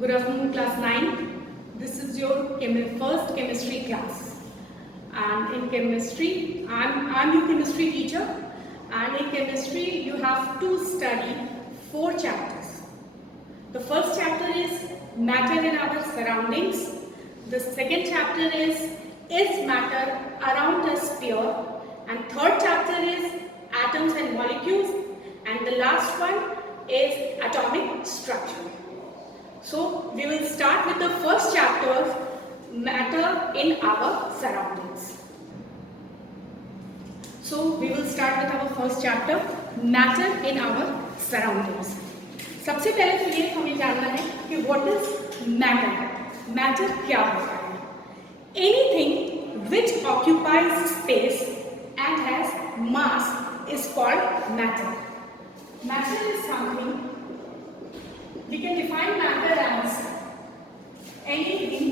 Good afternoon, class 9. This is your first chemistry class. And in chemistry, I'm your chemistry teacher. And in chemistry, you have to study 4 chapters. The first chapter is matter in our surroundings. The second chapter is matter around us pure? And third chapter is atoms and molecules. And the last one is atomic structure. So we will start with the first chapter, matter in our surroundings. So we will start with our first chapter, matter in our surroundings. सबसे पहले तो ये हमें जानना है कि what is matter? Matter क्या होता है? Anything which occupies space and has mass is called matter. Matter is something. We can define matter as anything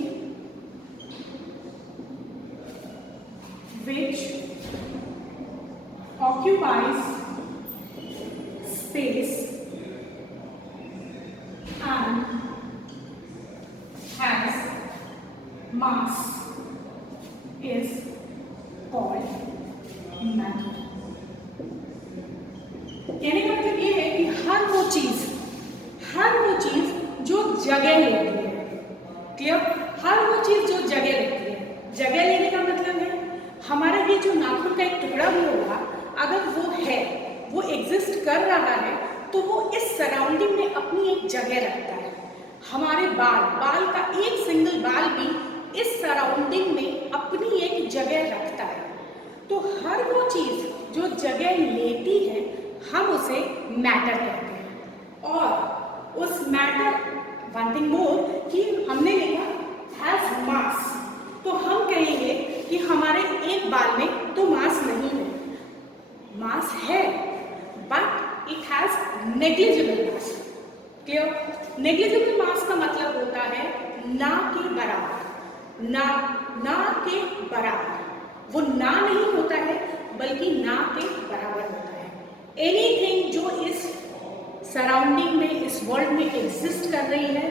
which occupies space and has mass is called matter. कहने का मतलब ये है कि हर वो चीज जो जगह लेती है, क्लियर? हर वो चीज जो जगह लेती है, जगह लेने का मतलब है हमारा ये जो नाखून का एक टुकड़ा भी होगा, अगर वो है, वो एग्जिस्ट कर रहा है, तो वो इस सराउंडिंग में अपनी एक जगह रखता है. हमारे बाल का एक सिंगल बाल भी इस सराउंडिंग में अपनी एक जगह रखता है. तो हर वो चीज जो जगह लेती है, हम उसे मैटर कहते हैं. और उस मैटर, वन थिंग मोर, कि हमने लिखा हैज मास, तो हम कहेंगे कि हमारे एक बाल में तो मास नहीं है. मास है, but it has negligible mass. Clear? Negligible mass का मतलब होता है ना के बराबर. ना के बराबर. वो ना नहीं होता है, बल्कि ना के बराबर होता है. एनीथिंग जो इस सराउंडिंग में, इस वर्ल्ड में एग्जिस्ट कर रही है,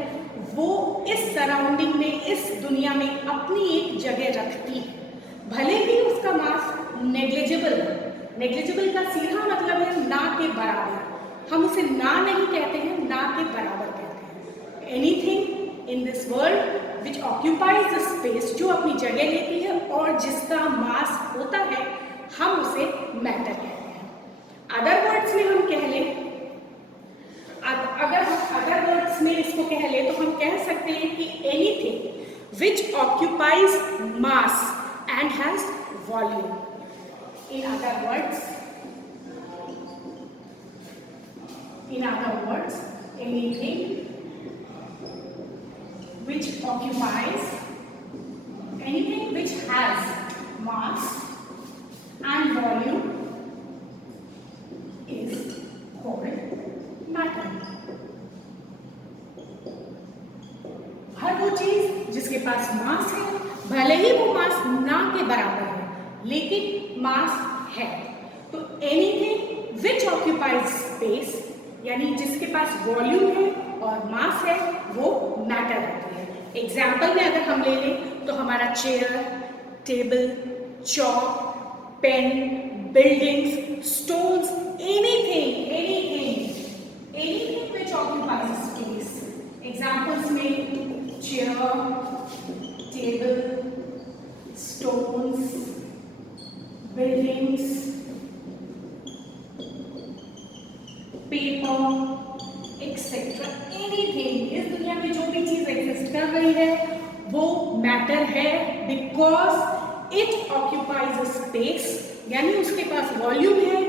वो इस सराउंडिंग में, इस दुनिया में अपनी एक जगह रखती है, भले ही उसका मास नेग्लिजिबल है. नेग्लिजिबल का सीधा मतलब है ना के बराबर. हम उसे ना नहीं कहते हैं, ना के बराबर कहते हैं. Anything in this world which occupies the space, जो अपनी जगह लेती है और जिसका मास होता है, हम उसे मैटर कहते हैं. अदर वर्ड्स में हम कह लें, अगर वर्ड्स में इसको कह ले, तो हम कह सकते हैं कि anything which occupies mass and has volume. In other words anything which occupies, anything which has mass and volume is called matter. हर वो चीज जिसके पास मास है, भले ही वो मास ना के बराबर है, लेकिन मास है, तो anything which occupies space, यानी जिसके पास वॉल्यूम है और मास है, वो मैटर होती है. एग्जाम्पल में अगर हम ले लें, तो हमारा chair, table, chalk, pen, buildings, stones, anything which occupies space. Examples में chair, table, stones, buildings, paper, etcetera. Anything, इस दुनिया में जो भी चीज एग्जिस्ट कर रही है, वो मैटर है, because it occupies a space, यानी उसके पास वॉल्यूम है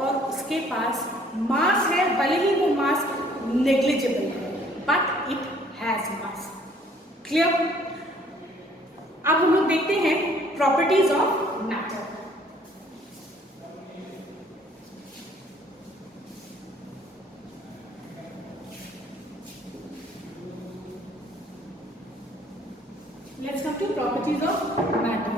और उसके पास मास है, भले ही वो मास नेग्लिजिबल है, but it has mass. Clear? अब हम लोग देखते हैं properties of matter. Let's come to properties of matter.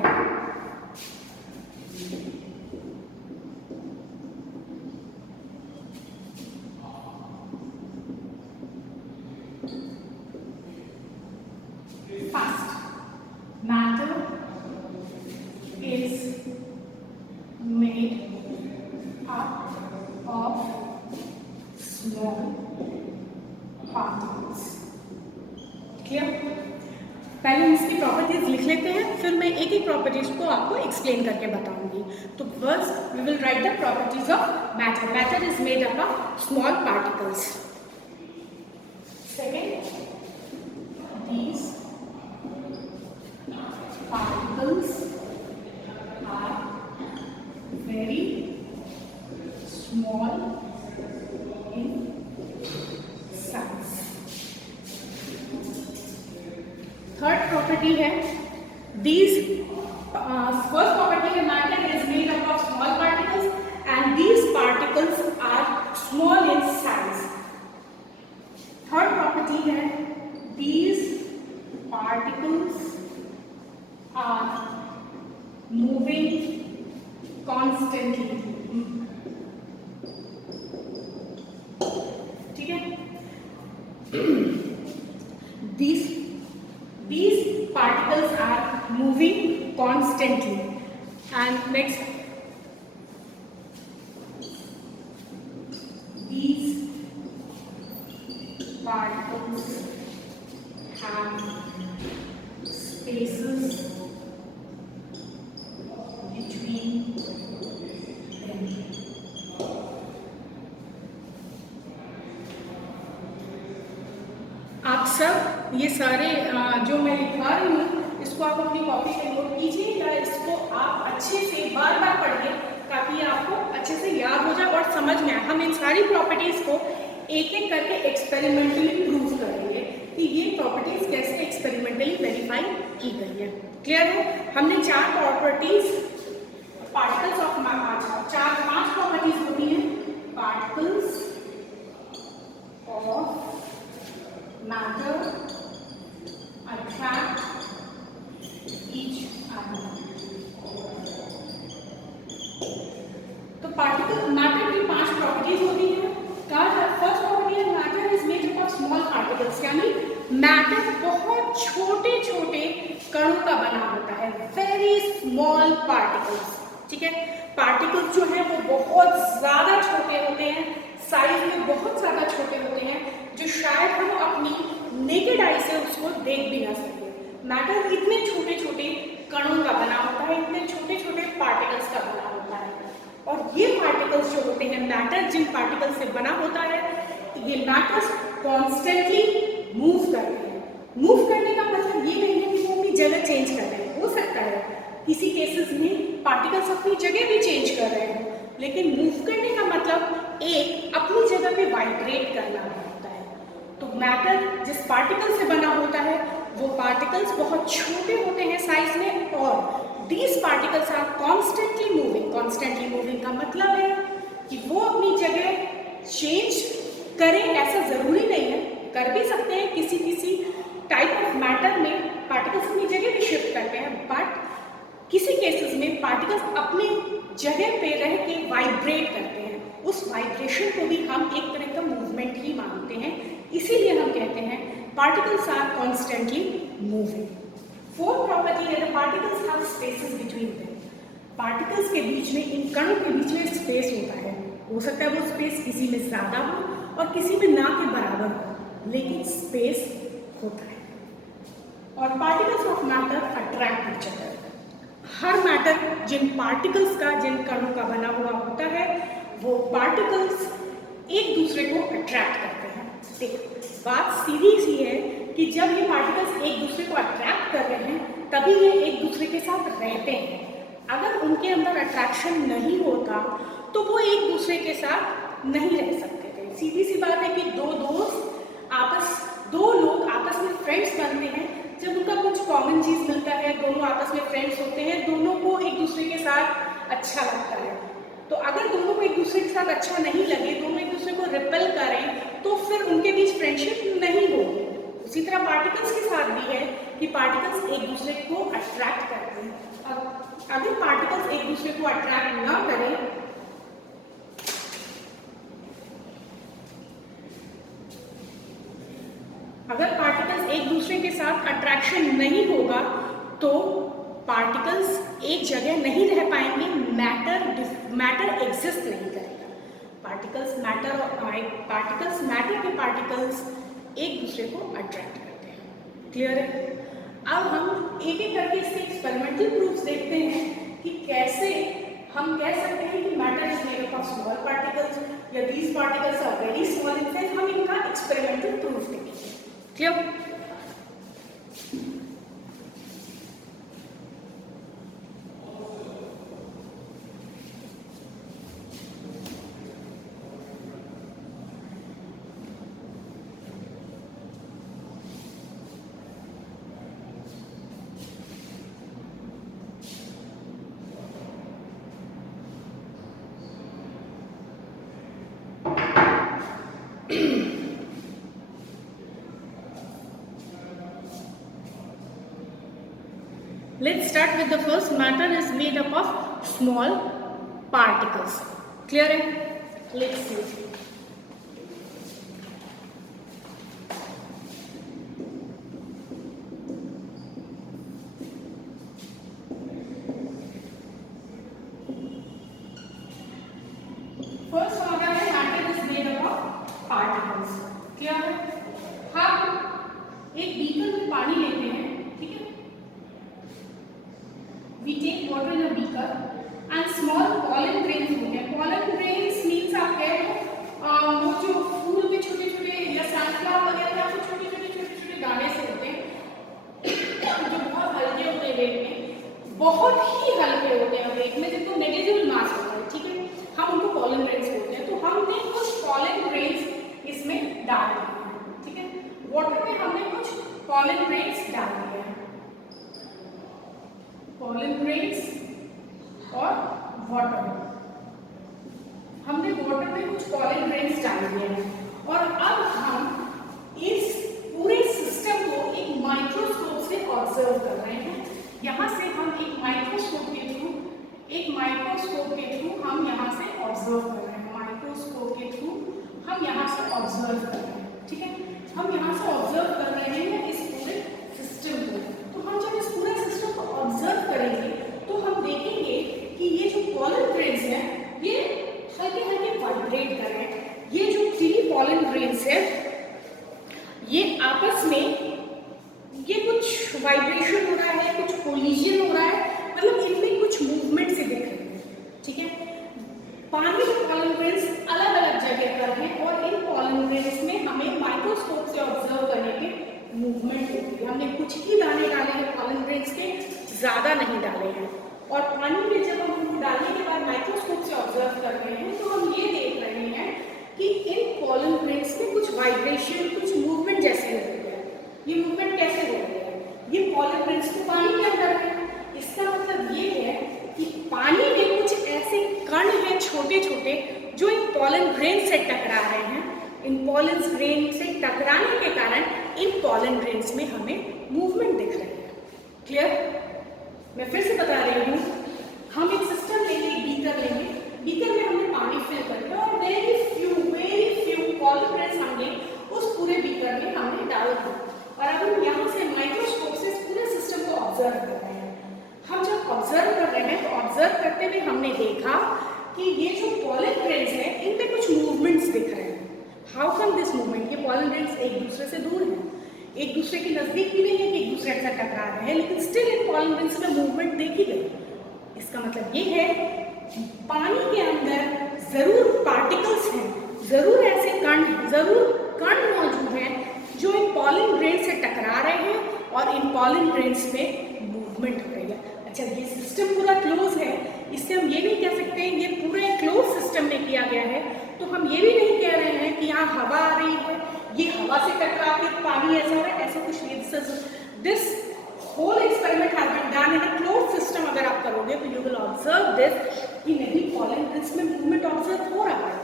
small particles. Clear? पहले इसकी प्रॉपर्टीज लिख लेते हैं, फिर मैं एक एक प्रॉपर्टीज को आपको एक्सप्लेन करके बताऊंगी. तो first we will write the properties of matter. Matter is made up of small particles. Second, these particles are very small in size. Third property है these first property है matter is made up of small particles and these particles are small in size. Third property है these particles are moving constantly. ठीक है? These particles are moving constantly. And next, these particles have spaces between them. आप सब ये सारे जो मैं लिखवा रही हूँ इसको आप अपनी कॉपी पे नोट कीजिए या इसको आप अच्छे से बार बार पढ़िए ताकि आपको अच्छे से याद हो जाए और समझ में आए. हम इन सारी प्रॉपर्टीज को एक एक करके एक्सपेरिमेंटली प्रूव करेंगे कि ये प्रॉपर्टीज कैसे एक्सपेरिमेंटली वेरीफाई की गई है. क्लियर है? हमने चार प्रॉपर्टीज पार्टिकल्स ऑफ पांच प्रॉपर्टीज होती हैं. Particles of matter attract each other. तो पार्टिकल मैटर की पांच प्रॉपर्टीज होती हैं. फर्स्ट प्रॉपर्टी है matter is made up of small particles. यानी मैटर बहुत छोटे छोटे कणों का बना होता है. Very small particles. ठीक है? पार्टिकल्स जो है वो बहुत ज्यादा छोटे होते हैं, साइज में बहुत ज्यादा छोटे होते हैं, जो शायद हम अपनी नेकेड आई से उसको देख भी ना सके. मैटर इतने छोटे छोटे कणों का बना होता है, इतने छोटे छोटे पार्टिकल्स का बना होता है. और ये पार्टिकल्स जो होते हैं, मैटर जिन पार्टिकल्स से बना होता है, ये मैटर्स कॉन्स्टेंटली मूव करते हैं. मूव करने का मतलब ये नहीं है कि वो अपनी जगह चेंज कर रहे हैं. हो सकता है किसी केसेस में पार्टिकल्स अपनी जगह भी चेंज कर रहे हो, लेकिन मूव करने का मतलब एक अपनी जगह पे वाइब्रेट करना होता है. तो मैटर जिस पार्टिकल से बना होता है वो पार्टिकल्स बहुत छोटे होते हैं साइज में, और these particles are constantly moving. Constantly moving का मतलब है कि वो अपनी जगह चेंज करें ऐसा जरूरी नहीं है. कर भी सकते हैं, किसी किसी टाइप ऑफ मैटर में पार्टिकल्स अपनी जगह भी शिफ्ट करते हैं, बट किसी केसेस में पार्टिकल्स अपनी जगह पे रह के वाइब्रेट करते हैं. उस वाइब्रेशन को भी हम एक तरह का मूवमेंट ही मानते हैं. इसीलिए हम कहते हैं particles are constantly moving. Fourth property है the particles have spaces between them. Particles के बीच में, इन कणों के बीच में स्पेस होता है. हो सकता है वो स्पेस किसी में ज़्यादा हो और किसी में ना के बराबर हो, लेकिन स्पेस होता है. और particles of matter attract each other. हर मैटर जिन पार्टिकल्स का, जिन कणों का बना हुआ होता है, वो पार्टिकल्स एक दूसरे को अट्रैक्ट करते हैं. देखो, बात सीधी सी है कि जब ये पार्टिकल्स एक दूसरे को अट्रैक्ट कर रहे हैं तभी ये एक दूसरे के साथ रहते हैं. अगर उनके अंदर अट्रैक्शन नहीं होता तो वो एक दूसरे के साथ नहीं रह सकते थे. सीधी सी बात है कि दो लोग आपस में फ्रेंड्स बनते हैं जब उनका कुछ कॉमन चीज़ मिलता है, दोनों आपस में फ्रेंड्स होते हैं, दोनों को एक दूसरे के साथ अच्छा लगता है. तो अगर दोनों को एक दूसरे के साथ अच्छा नहीं लगे, दोनों एक दूसरे को रिपेल करें, तो फिर उनके बीच फ्रेंडशिप नहीं होगी. उसी तरह पार्टिकल्स के साथ भी है कि पार्टिकल्स एक दूसरे को अट्रैक्ट करते हैं. अब अगर पार्टिकल्स एक दूसरे को अट्रैक्ट ना करें, अगर पार्टिकल्स एक दूसरे के साथ अट्रैक्शन नहीं होगा तो पार्टिकल्स एक जगह नहीं रह पाएंगे, मैटर एग्जिस्ट नहीं करेगा. पार्टिकल्स मैटर के पार्टिकल्स एक दूसरे को अट्रैक्ट करते हैं। क्लियर है? अब हम एक एक करके इसके एक्सपेरिमेंटल प्रूफ्स देखते हैं कि कैसे हम कह सकते हैं कि matter is made up of small particles या these particles are very small in size. हम इनका एक्सपेरिमेंटल प्रूफ देखेंगे। Clear? Let's start with the first. Matter is made up of small particles. Clear है? Let's see. First order है matter is made up of particles. Clear है? हम एक beaker में पानी लेते हैं, ठीक है? We take water in a beaker and small pollen grains होते हैं। pollen grains means आप कह लो वो जो फूल के छोटे छोटे या सनफ्लावर वगैरह या छोटे छोटे दाने से होते हैं जो बहुत हल्के होते हैं वेट में, बहुत ही हल्के होते हैं वेट में, जिनको नेग्लिजिबल मास होता है, ठीक है? हम उनको pollen grains बोलते हैं। तो हमने कुछ pollen grains इसमें डाल दिए हैं, ठीक है? वाटर में हमने कुछ pollen grains डाल दिए हैं, pollen grains और वाटर हमने वाटर में कुछ pollen grains डाल दिए हैं। और अब हम इस पूरे सिस्टम को एक माइक्रोस्कोप से ऑब्जर्व कर रहे हैं। यहाँ से हम एक माइक्रोस्कोप के थ्रू हम यहाँ से ऑब्जर्व कर रहे हैं। माइक्रोस्कोप के थ्रू हम यहाँ से ऑब्जर्व कर रहे हैं, ठीक है? हम यहाँ से ऑब्जर्व कर रहे हैं इस पूरे सिस्टम को। तो हम जब इस पूरे सिस्टम को ऑब्जर्व करेंगे तो हम देखेंगे कि ये जो pollen grains हैं ये हल्के हल्के वाइब्रेट कर रहे हैं। ये जो 3 pollen grains है ये आपस में ये कुछ वाइब्रेशन हो रहा है, कुछ कोलिजन हो रहा है, मतलब इनमें कुछ मूवमेंट से दिख रही है, ठीक है? पानी के pollen grains अलग अलग जगह पर हैं और इन pollen grains में हमें माइक्रोस्कोप से ऑब्जर्व करने के मूवमेंट होती है। हमने कुछ ही दाने डाले हैं pollen grains के, ज़्यादा नहीं डाले हैं। और पानी में जब हम उनको डालने के बाद माइक्रोस्कोप से ऑब्जर्व कर रहे हैं तो हम ये देख रहे हैं कि इन pollen grains में कुछ वाइब्रेशन, कुछ मूवमेंट जैसे हो रही है। ये मूवमेंट कैसे हो रही है? ये pollen grains तो पानी के अंदर है। इसका मतलब ये है कि पानी में कुछ ऐसे कण हैं छोटे छोटे जो इन pollen grains से टकरा रहे हैं। इन pollen grains से टकराने के कारण इन pollen grains में हमें मूवमेंट दिख रही है। क्लियर? मैं फिर से बता रही हूँ, हम एक सिस्टम लेंगे, एक बीकर लेंगे, बीकर में हमने पानी फिल कर दिया और वेरी फ्यू pollen grains हमने उस पूरे बीकर में हमने डाल दिया। और अब हम यहाँ से माइक्रोस्कोप से इस पूरे सिस्टम को ऑब्जर्व कर रहे हैं। हम जब ऑब्जर्व कर रहे हैं तो ऑब्जर्व करते हुए हमने देखा कि ये जो pollen grains हैं इनमें कुछ मूवमेंट्स दिख रहे हैं। How come this movement? ये pollen grains एक दूसरे से दूर हैं, एक दूसरे के नजदीक भी नहीं है कि एक दूसरे के साथ टकरा रहे हैं, लेकिन स्टिल इन pollen grains में मूवमेंट देखी गई। इसका मतलब ये है कि पानी के अंदर जरूर पार्टिकल्स हैं, जरूर ऐसे कण मौजूद हैं जो इन pollen grains से टकरा रहे हैं और इन pollen grains में मूवमेंट हो रही है। अच्छा, ये सिस्टम पूरा क्लोज है, इससे हम ये नहीं कह सकते हैं ये पूरे क्लोज सिस्टम में किया गया है। तो हम ये भी नहीं कह रहे हैं कि यहाँ हवा आ रही है, ये हवा से टकरा के पानी ऐसा हो रहा है, ऐसा कुछ नहीं। This whole experiment has been done in a close system. अगर आप करोगे तो यू विल ऑब्जर्व दिस कि नहीं, pollen grains में मूवमेंट ऑब्जर्व हो रहा है।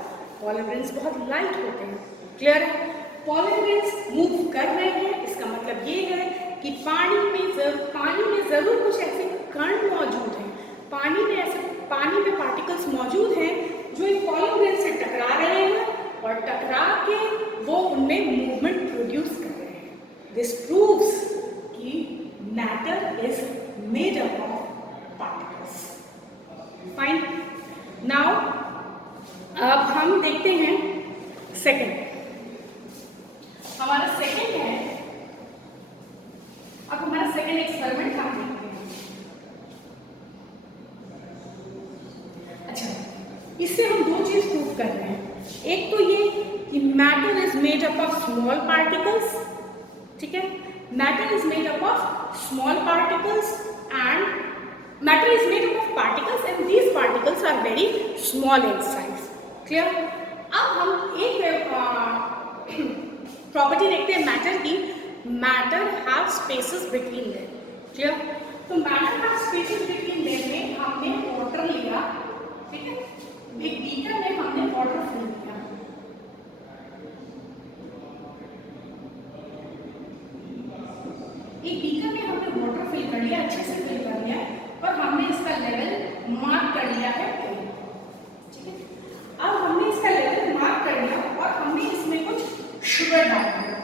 pollen grains बहुत लाइट होते हैं। क्लियर है? pollen grains मूव कर रहे हैं, इसका मतलब ये है कि पानी में जरूर कुछ ऐसे कण मौजूद हैं, पानी में पार्टिकल्स मौजूद हैं जो इन pollen grains से टकरा रहे हैं और टकरा के वो उनमें मूवमेंट प्रोड्यूस कर रहे हैं। दिस प्रूव्स कि matter is made up of particles. Fine. Now अब हम देखते हमारा सेकंड है, अब हमारा सेकंड एक्सपेरिमेंट हम देखते हैं। अच्छा, इससे हम दो चीज प्रूव कर रहे हैं। एक तो ये कि matter is made up of small particles, ठीक है, matter is made up of small particles and matter is made up of particles and these particles are very small in size. Clear? अब हम एक प्रॉपर्टी देखते हैं matter की, matter have spaces between them. Clear? तो matter have spaces between them में हमने water लिया, ठीक है, एक बीकर में हमने वाटर फिल किया, एक बीकर में हमने वाटर फिल कर लिया, अच्छे से फिल कर लिया और हमने इसका लेवल मार्क कर लिया है, ठीक है। अब हमने इसका लेवल मार्क कर लिया और हमने इसमें कुछ शुगर डाल दिया,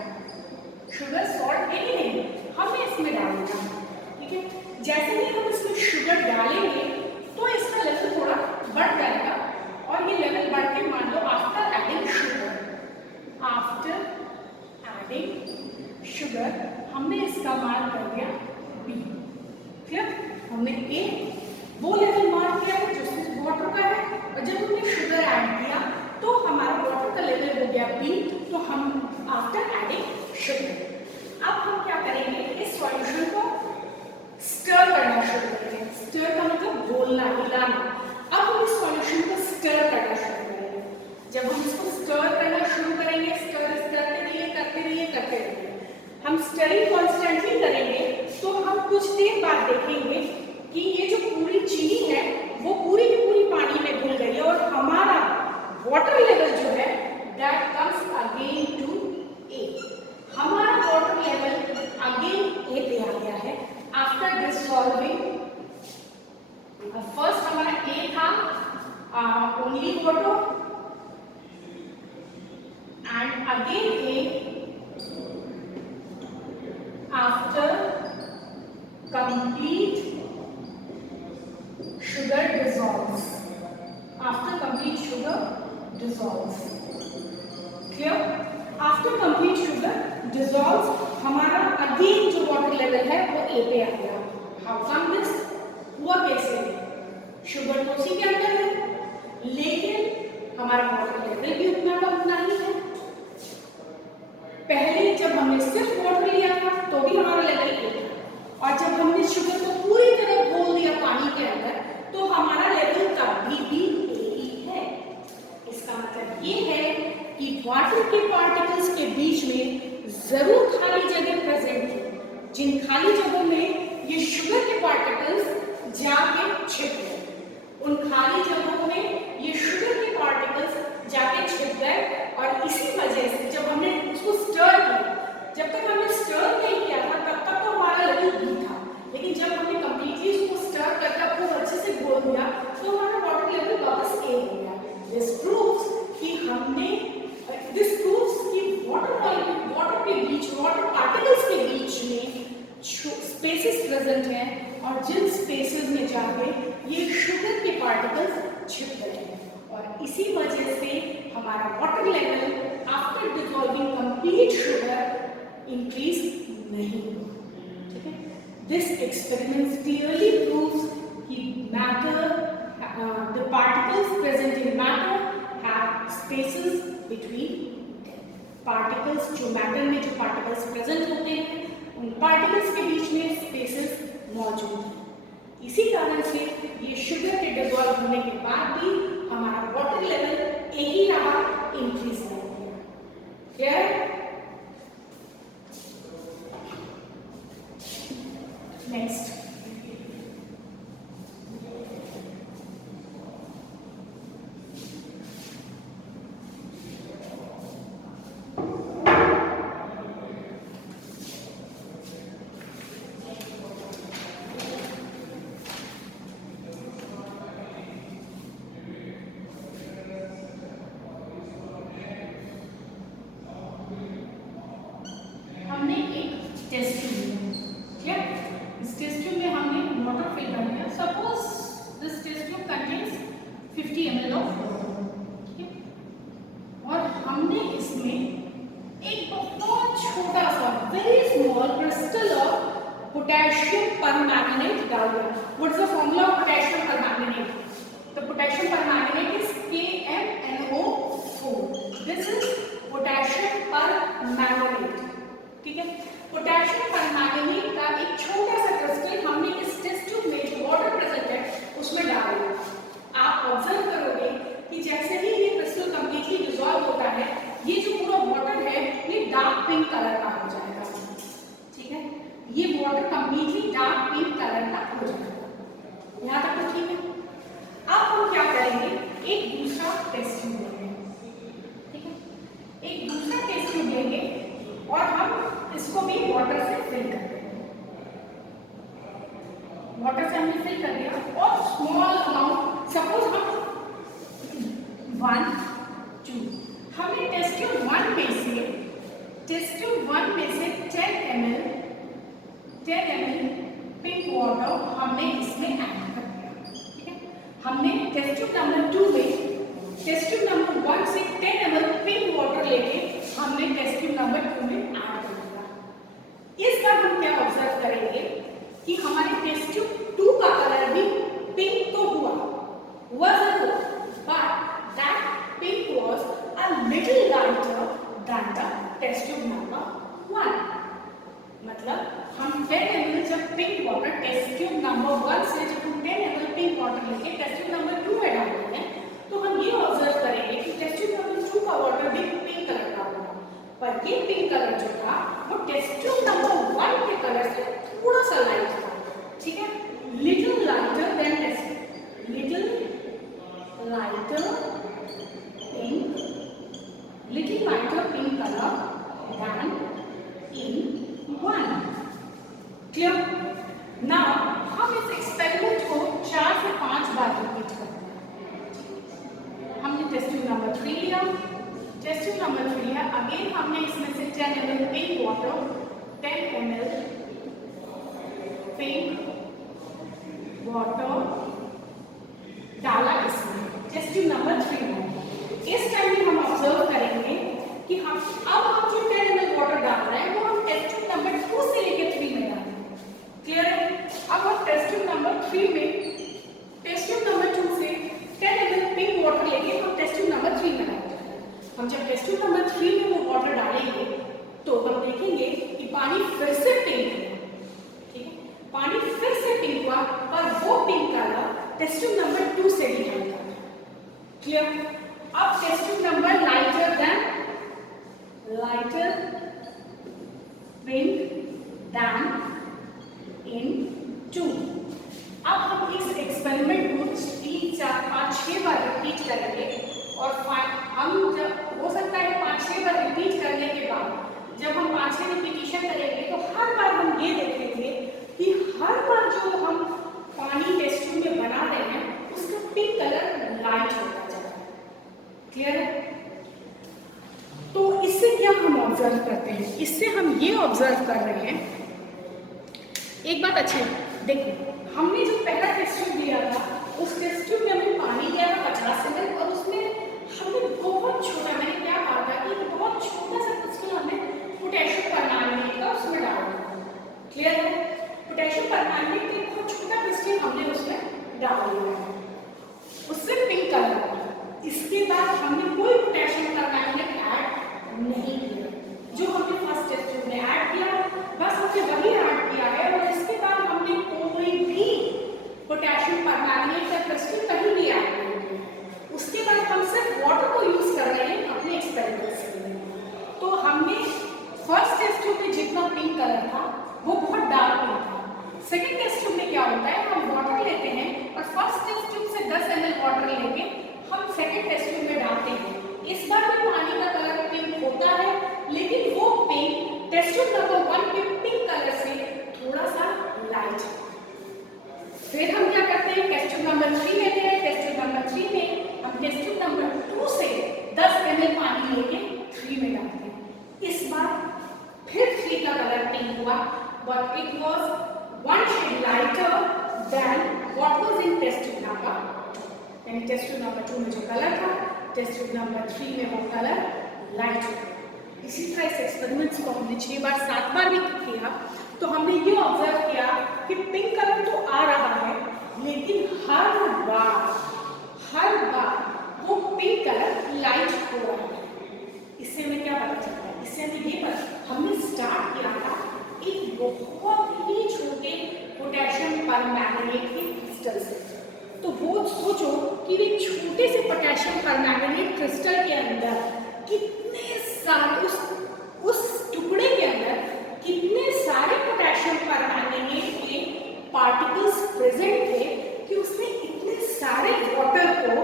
शुगर सॉल्ट नहीं, हमने इसमें डाल दिया, ठीक है। जैसे ही हम इसमें शुगर डालेंगे तो इसका लेवल थोड़ा बढ़ जाएगा और ये लेवल बढ़ के मान लो आफ्टर एडिंग शुगर हमने इसका मार्क कर दिया बी। क्लियर? हमने ए वो लेवल मार्क किया है जो सिर्फ वाटर का है और जब हमने शुगर ऐड किया तो हमारा वाटर का लेवल हो गया बी, तो हम आफ्टर एडिंग शुगर अब हम क्या करेंगे, इस सॉल्यूशन को स्टर करना शुरू करेंगे। स्टर का मतलब घोलना, हिलाना। अब हम इस सॉल्यूशन को स्टर करना शुरू करेंगे। जब हम इसको स्टर करना शुरू करेंगे, स्टर करते रहिए, हम स्टरिंग कॉन्स्टेंटली करेंगे तो हम कुछ देर बाद देखेंगे कि ये जो पूरी चीनी है वो पूरी की पूरी पानी में घुल गई है और हमारा वाटर लेवल जो है दैट कम्स अगेन टू ए। हमारा वाटर लेवल अगेन ए पे आ गया है आफ्टर डिसॉल्विंग। फर्स्ट हमारा ए था only water and again A after complete sugar dissolves, after complete sugar dissolves, clear? after complete sugar dissolves हमारा अगेन जो वाटर लेवल है वो ए पे आ गया। हाउ कम दिस हुआ कैसे? शुगर तो उसी के अंदर है लेकिन हमारा वाटर लेवल भी उतना का उतना ही है। पहले जब हमने सिर्फ वाटर लिया था तो भी हमारा लेवल ए था और जब हमने शुगर को पूरी तरह घोल दिया पानी के अंदर तो हमारा लेवल तब भी ए ही है। इसका मतलब ये है कि वाटर के पार्टिकल्स के बीच में जरूर खाली जगह प्रेजेंट है, जिन खाली जगहों में ये शुगर के पार्टिकल्स जाके छिप गए, उन खाली जगहों में ये शुगर के पार्टिकल्स जाके छिप गए और इसी वजह से जब हमने उसको स्टर किया, जब तक हमने स्टर नहीं किया था तब तक तो हमारा लेवल बी था, लेकिन जब हमने कंप्लीटली उसको स्टर करके खूब अच्छे से घोल दिया तो हमारा वाटर लेवल वापस ए हो गया। दिस प्रूव्स कि वाटर के बीच, वाटर पार्टिकल्स के बीच में स्पेसेस प्रेजेंट हैं और जिन स्पेसेस में जाके ये शुगर के पार्टिकल्स छिप गए हैं और इसी वजह से हमारा water level after dissolving complete sugar increase नहीं हुआ। ठीक है, दिस एक्सपेरिमेंट क्लियरली प्रूव्स कि matter, the particles present in matter have spaces between particles. जो मैटर में जो पार्टिकल्स प्रेजेंट होते हैं उन पार्टिकल्स के बीच में स्पेसेस मौजूद हैं। इसी कारण से ये शुगर के डिसॉल्व होने के बाद भी हमारा वाटर लेवल एक ही रहा, इंक्रीज नहीं किया। क्लियर? नेक्स्ट, हमने परमैंगनेट डाल दिया। What is the formula of potassium permanganate? The potassium permanganate is KMnO4। This is potassium permanganate. ठीक है, पोटेशियम परमैंगनेट का एक छोटा सा क्रिस्टल हमने इस टेस्ट ट्यूब में जो वाटर प्रेजेंट है उसमें डाल दिया। आप ऑब्जर्व करोगे कि जैसे ही ये क्रिस्टल कंप्लीटली डिसॉल्व होता है, ये जो पूरा वाटर है ये डार्क पिंक कलर का हो जाएगा। ठीक है, ये water completely dark pink colour का हो जाएगा। यहाँ तक तो ठीक है। अब हम क्या करेंगे, एक दूसरा टेस्ट ट्यूब लेंगे। ठीक है, एक दूसरा टेस्ट ट्यूब लेंगे और हम इसको भी वाटर से फिल कर देंगे। वाटर से हमने फिल कर दिया और स्मॉल अमाउंट, सपोज हम 1 2 हमने टेस्ट ट्यूब 1 में से 10 ml पिंक वाटर हमने इसमें ऐड कर दिया। ठीक है, हमने टेस्ट ट्यूब नंबर 2 में टेस्ट ट्यूब नंबर 1 से 10 ml पिंक वाटर लेके हमने टेस्ट ट्यूब नंबर 2 में ऐड कर दिया। इस बार हम क्या ऑब्जर्व करेंगे कि हमारे टेस्ट ट्यूब 2 का कलर भी पिंक तो हुआ जरूर, but that pink was a little lighter than the test tube number 1। मतलब हम 10 ml जब pink water test tube number 1 से जब हम 10 ml पिंक वाटर लेके टेस्ट ट्यूब नंबर 2 में डालते हैं तो हम ये ऑब्जर्व करेंगे कि टेस्ट ट्यूब नंबर 2 का वाटर भी पिंक कलर का होगा, पर ये पिंक कलर जो था वो टेस्ट ट्यूब नंबर 1 के कलर से थोड़ा सा लाइट था। ठीक है, little lighter than test, little lighter pink, little lighter pink colour than in 1। Clear? Now हम इस एक्सपेरिमेंट को 4 से 5 बार रिपीट करते हैं। हमने टेस्ट ट्यूब नंबर 3 लिया, टेस्ट ट्यूब नंबर 3 लिया, अगेन हमने इसमें से 10 ml pink water, 10 ml pink water डाला इसमें टेस्ट ट्यूब नंबर 3 में। इस टाइम में हम ऑब्जर्व करेंगे कि हम अब जो 10 ml वाटर डाल रहे हैं वो हम टेस्ट ट्यूब नंबर 2 से लेकर 3 में डाल रहे हैं। क्लियर है? अब हम टेस्ट ट्यूब नंबर 3 में टेस्ट ट्यूब नंबर 2 से 10 ml पिंक वाटर लेके हम टेस्ट ट्यूब नंबर 3 में डालेंगे। हम जब टेस्ट ट्यूब नंबर 3 में वो वाटर डालेंगे तो हम देखेंगे कि पानी फिर से पिंक है। ठीक है, पानी फिर से पिंक हुआ, पर वो pink colour test tube number 2 से भी हल्का है। क्लियर? अब test tube number lighter pink than in 2। अब हम इस एक्सपेरिमेंट को 3 4 5 6 बार रिपीट करेंगे और हम जब हो सकता है 5-6 बार रिपीट करने के बाद जब हम 5-6 रिपीटिशन करेंगे तो हर बार हम ये देखेंगे कि हर बार जो हम पानी टेस्ट ट्यूब में बना रहे हैं उसका पिंक कलर लाइट होता जाता है। क्लियर है? तो इससे क्या हम ऑब्जर्व करते हैं? इससे हम ये ऑब्जर्व कर रहे हैं, एक बात अच्छी देखो, हमने जो पहला टेस्ट ट्यूब लिया था उस टेस्ट ट्यूब में हमने पानी लिया था 50 ml और उसमें हमने बहुत छोटा, मैंने क्या कहा था कि बहुत छोटा सा क्रिस्टल हमने पोटेशियम परमैंगनेट का उसमें डाल दिया। क्लियर है? पोटेशियम परमैंगनेट का बहुत छोटा क्रिस्टल हमने उसमें डाल दिया है, उससे पिंक कलर हुआ। इसके बाद हमने कोई पोटेशियम परमैंगनेट ऐड नहीं किया, जो हमने फर्स्ट टेस्ट ट्यूब में ऐड किया बस हमने वही ऐड किया है और इसके बाद हमने कोई भी पोटेशियम परमैंगनेट का क्रिस्टल कहीं भी ऐड नहीं किया। उसके बाद हम सिर्फ वाटर को यूज कर रहे हैं अपने एक्सपेरिमेंट्स के लिए। तो हमने फर्स्ट टेस्ट ट्यूब में जितना पिंक कलर था वो बहुत डार्क पिंक था। सेकेंड टेस्ट ट्यूब में क्या होता है, हम वाटर लेते हैं और फर्स्ट टेस्ट ट्यूब से 10 ml वाटर लेके हम सेकेंड टेस्ट ट्यूब में डालते हैं। इस बार भी पानी का कलर पिंक होता है, लेकिन वो पिंक टेस्ट ट्यूब नंबर 1 के पिंक कलर से थोड़ा सा लाइट है। फिर हम क्या करते हैं, टेस्ट ट्यूब नंबर 3 लेते हैं, टेस्ट ट्यूब नंबर 3 में हम टेस्ट ट्यूब नंबर 2 से 10 ml पानी लेके 3 में डालते हैं। इस बार फिर 3 का कलर पिंक हुआ, but it was 1 shade lighter than what was in test tube number 2। यानी टेस्ट ट्यूब नंबर 2 में जो कलर था टेस्ट ट्यूब नंबर 3 में वो कलर लाइट हो गया। इसी तरह इस एक्सपेरिमेंट्स को हमने 6 बार 7 बार भी किया, तो हमने ये ऑब्जर्व किया कि पिंक कलर तो आ रहा है, लेकिन हर बार वो पिंक कलर लाइट हो रहा है। इससे हमें क्या पता चलता है? इससे हमें ये पता, हमने स्टार्ट किया था एक बहुत ही छोटे पोटेशियम परमैंगनेट के क्रिस्टल से। तो वो सोचो कि वे छोटे से पोटेशियम परमैंगनेट क्रिस्टल के अंदर कितने सारे उस टुकड़े के अंदर कितने सारे पोटेशियम परमैंगनेट के पार्टिकल्स प्रेजेंट थे कि उसने इतने सारे वाटर को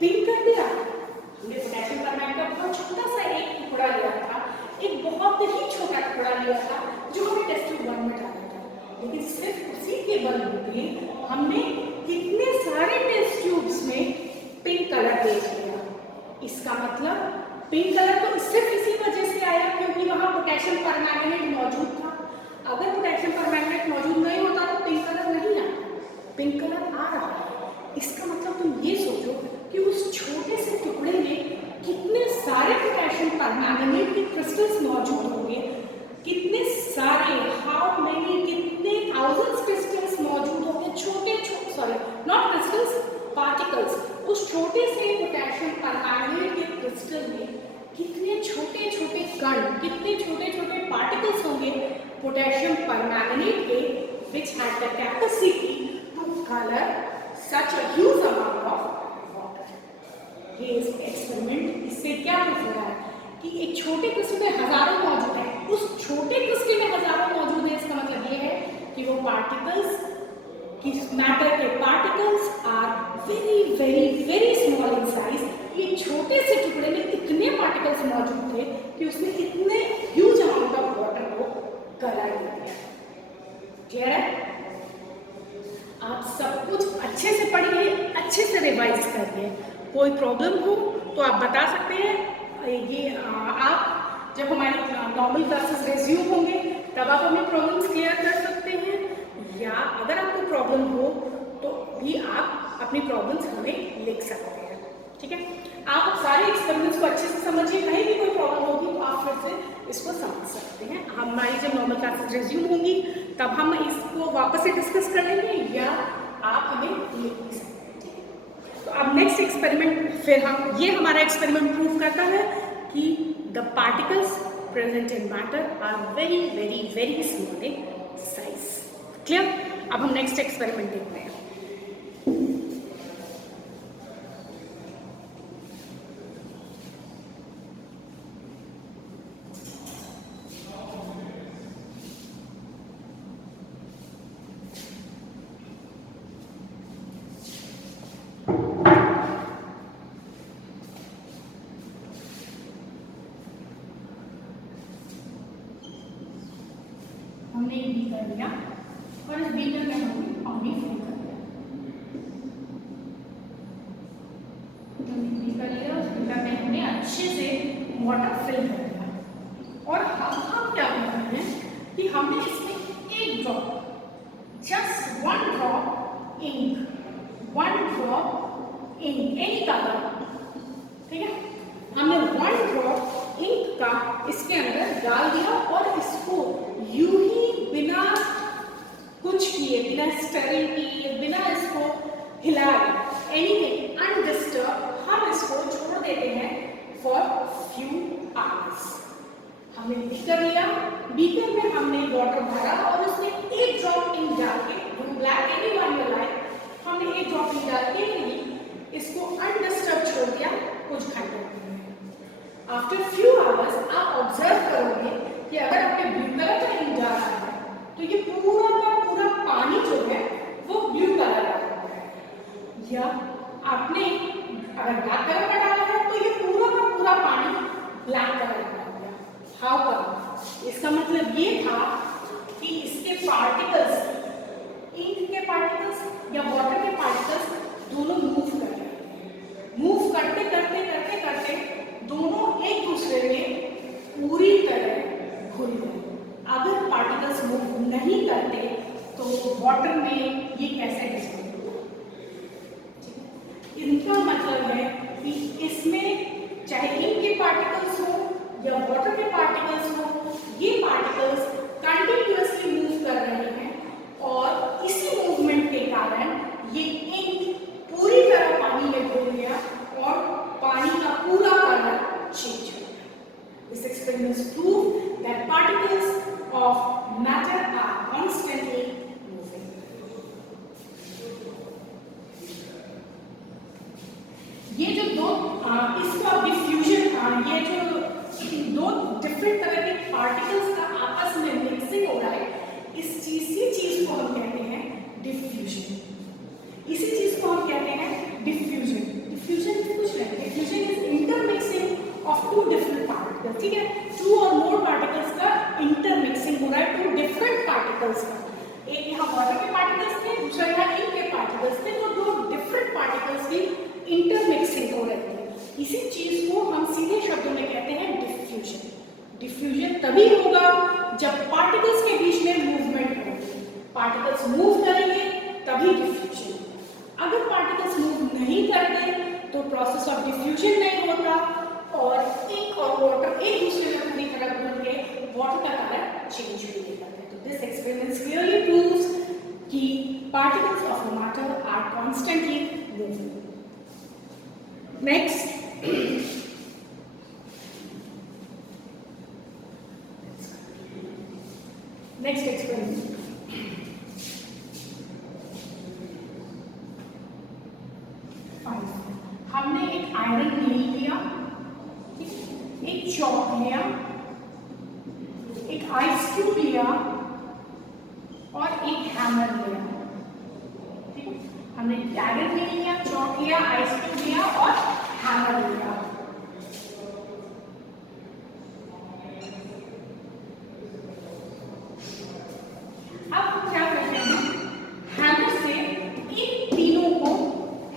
पिंक कर दिया। हमने पोटेशियम परमैंगनेट का बहुत छोटा सा एक टुकड़ा लिया था, एक बहुत ही छोटा टुकड़ा लिया था जो हमने टेस्ट ट्यूब 1 में डाला था, लेकिन सिर्फ उसी के बलबूते हमने कितने सारे टेस्ट ट्यूब्स में पिंक कलर देख लिया। इसका मतलब पिंक कलर तो सिर्फ इसी वजह से आया क्योंकि वहाँ पोटेशियम परमैंगनेट मौजूद था। अगर पोटेशियम परमैंगनेट मौजूद नहीं होता तो पिंक कलर नहीं आता। पिंक कलर आ रहा है, इसका मतलब तुम ये सोचो कि उस छोटे से टुकड़े में कितने सारे पोटेशियम परमैंगनेट के क्रिस्टल्स मौजूद होंगे, कितने सारे कितने थाउजेंड्स क्रिस्टल्स मौजूद होंगे, नॉट क्रिस्टल्स, पार्टिकल्स। उस छोटे से पोटेशियम परमैंगनेट के क्रिस्टल में कितने छोटे छोटे कण, कितने छोटे छोटे पार्टिकल्स होंगे पोटेशियम परमैंगनेट के, which had the capacity to color such a huge amount of water. ये एक्सपेरिमेंट, इससे क्या प्रूफ हो रहा है कि एक छोटे क्रिस्टल में हजारों मौजूद है, उस छोटे क्रिस्टल में हजारों मौजूद है। इसका मतलब ये है कि वो पार्टिकल्स, मैटर के particles are very very very small in size. ये छोटे से टुकड़े में इतने पार्टिकल्स मौजूद थे कि उसने इतने ह्यूज अमाउंट ऑफ वाटर को कलर दे दिया। क्लियर है? आप सब कुछ अच्छे से पढ़िए, अच्छे से रिवाइज करिए। कोई प्रॉब्लम हो तो आप बता सकते हैं। ये आप जब हमारे नॉर्मल क्लासेस रेज्यूम होंगे तब आप हमें प्रॉब्लम्स क्लियर कर सकते हैं, या अगर आपको प्रॉब्लम हो तो भी आप अपनी प्रॉब्लम्स हमें लिख सकते हैं। ठीक है? आप सारे एक्सपेरिमेंट्स को अच्छे से समझिए, कहीं भी कोई प्रॉब्लम होगी तो आप फिर से इसको समझ सकते हैं। हमारी जब नॉर्मल क्लासेस रेज्यूम होंगी तब हम इसको वापस से डिस्कस कर लेंगे, या आप हमें लिख भी सकते हैं। ठीक है? तो अब नेक्स्ट एक्सपेरिमेंट, फिर हम ये हमारा एक्सपेरिमेंट प्रूव करता है कि the particles present in matter are very very very small in size. Clear? अब हम नेक्स्ट एक्सपेरिमेंट देखते हैं। हमने एक बीकर लिया और इस बीकर में हमने पानी फिल कर दिया। बीकर लिया, उस बीकर में हमने अच्छे से वाटर फिल कर दिया और हम क्या कर रहे हैं कि हमने इसमें एक drop, just 1 drop ink, 1 drop ink, any colour, ठीक है, हमने 1 ड्रॉप इंक का इसके अंदर डाल दिया और इसको यूं ही बिना कुछ किए, बिना स्टरिंग किए, बिना इसको हिलाए, एनीथिंग अनडिस्टर्ब, हम इसको छोड़ देते हैं फॉर फ्यू आवर्स। हमने बीकर लिया, बीकर में हमने वाटर भरा और उसमें 1 ड्रॉप इंक डाल के, ब्लैक एनीवन यू लाइक, हमने 1 ड्रॉप इंक डाल के ही इसको अनडिस्टर्ब छोड़ दिया कुछ घंटों के लिए। आफ्टर फ्यू आवर्स आप ऑब्जर्व करोगे कि अगर आपने ब्लू कलर का इंक डाला है तो ये पूरा का पूरा पानी जो है वो ब्लू कलर का है, या आपने अगर ब्लैक कलर का डाला है तो ये पूरा का पूरा पानी ब्लैक कलर का हो गया। How come? इसका मतलब ये था कि इसके पार्टिकल्स, इंक के पार्टिकल्स या वाटर के पार्टिकल्स दोनों मूव कर रहे हैं। मूव करते करते करते करते दोनों एक दूसरे में पूरी तरह घुल गए। अगर पार्टिकल्स मूव नहीं करते तो वाटर में ये कैसे डिस्ट्रीब्यूट होगा? इनका मतलब है कि इसमें चाहे इंक के पार्टिकल्स हो या वाटर के पार्टिकल्स कंटिन्यूअसली मूव कर रहे हैं और इसी मूवमेंट के कारण ये इंक पूरी तरह पानी में घुल गया और पानी का पूरा कलर चेंज हो गया. This experiment proves that particles of matter are constantly moving. ये जो दो इसका डिफ्यूजन, ये जो दो डिफरेंट तरह के पार्टिकल्स का आपस में मिक्सिंग हो रहा है, इसी चीज को हम कहते हैं डिफ्यूजन. इसी चीज को हम कहते हैं डिफ्यूजन. डिफ्यूजन कुछ नहीं, diffusion is intermixing of two different particles. ठीक है, टू और मोर पार्टिकल्स का इंटरमिक्सिंग हो रहा है, टू डिफरेंट पार्टिकल्स का. एक यहाँ वाटर के पार्टिकल्स थे, दूसरा यहाँ इंक के पार्टिकल्स थे, तो दो डिफरेंट पार्टिकल्स की इंटरमिक्सिंग हो रही है. इसी चीज को हम सीधे शब्दों में कहते हैं डिफ्यूजन. डिफ्यूजन तभी होगा जब पार्टिकल्स के बीच में मूवमेंट होगी. पार्टिकल्स मूव करेंगे तभी डिफ्यूजन. अगर पार्टिकल्स मूव नहीं करते तो प्रोसेस ऑफ डिफ्यूजन नहीं होता और इंक और वाटर एक दूसरे में पूरी तरह घुल के वाटर का कलर चेंज भी नहीं करते. तो दिस एक्सपेरिमेंट क्लियरली प्रूव्स कि particles of matter are constantly moving. Next experiment. हमने एक आयरन नेल लिया, एक चॉक लिया, एक आइस क्यूब लिया और एक हैमर लिया. ठीक है, हमने आयरन नेल लिया, चॉक लिया, आइस क्यूब लिया और हैमर लिया. अब हम क्या करते हैं, हैमर से इन तीनों को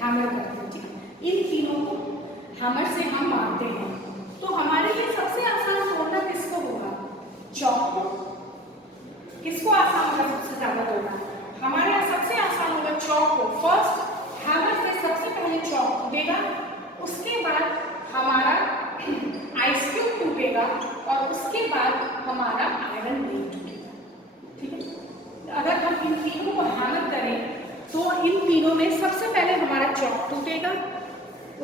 हैमर करते हैं. ठीक है, इन तीनों को हैमर से हम मारते हैं. तो हमारे लिए सबसे आसान तोड़ना किसको होगा? चॉक को. किसको आसान होगा सबसे ज्यादा तोड़ना? हमारे यहाँ सबसे आसान होगा चॉक को. फर्स्ट हैमर से सबसे पहले चॉक टूटेगा, उसके बाद हमारा आइस क्यूब टूटेगा और उसके बाद हमारा आयरन नेल टूटेगा. ठीक है, अगर हम इन तीनों को हैमर करें तो इन तीनों में सबसे पहले हमारा चॉक टूटेगा,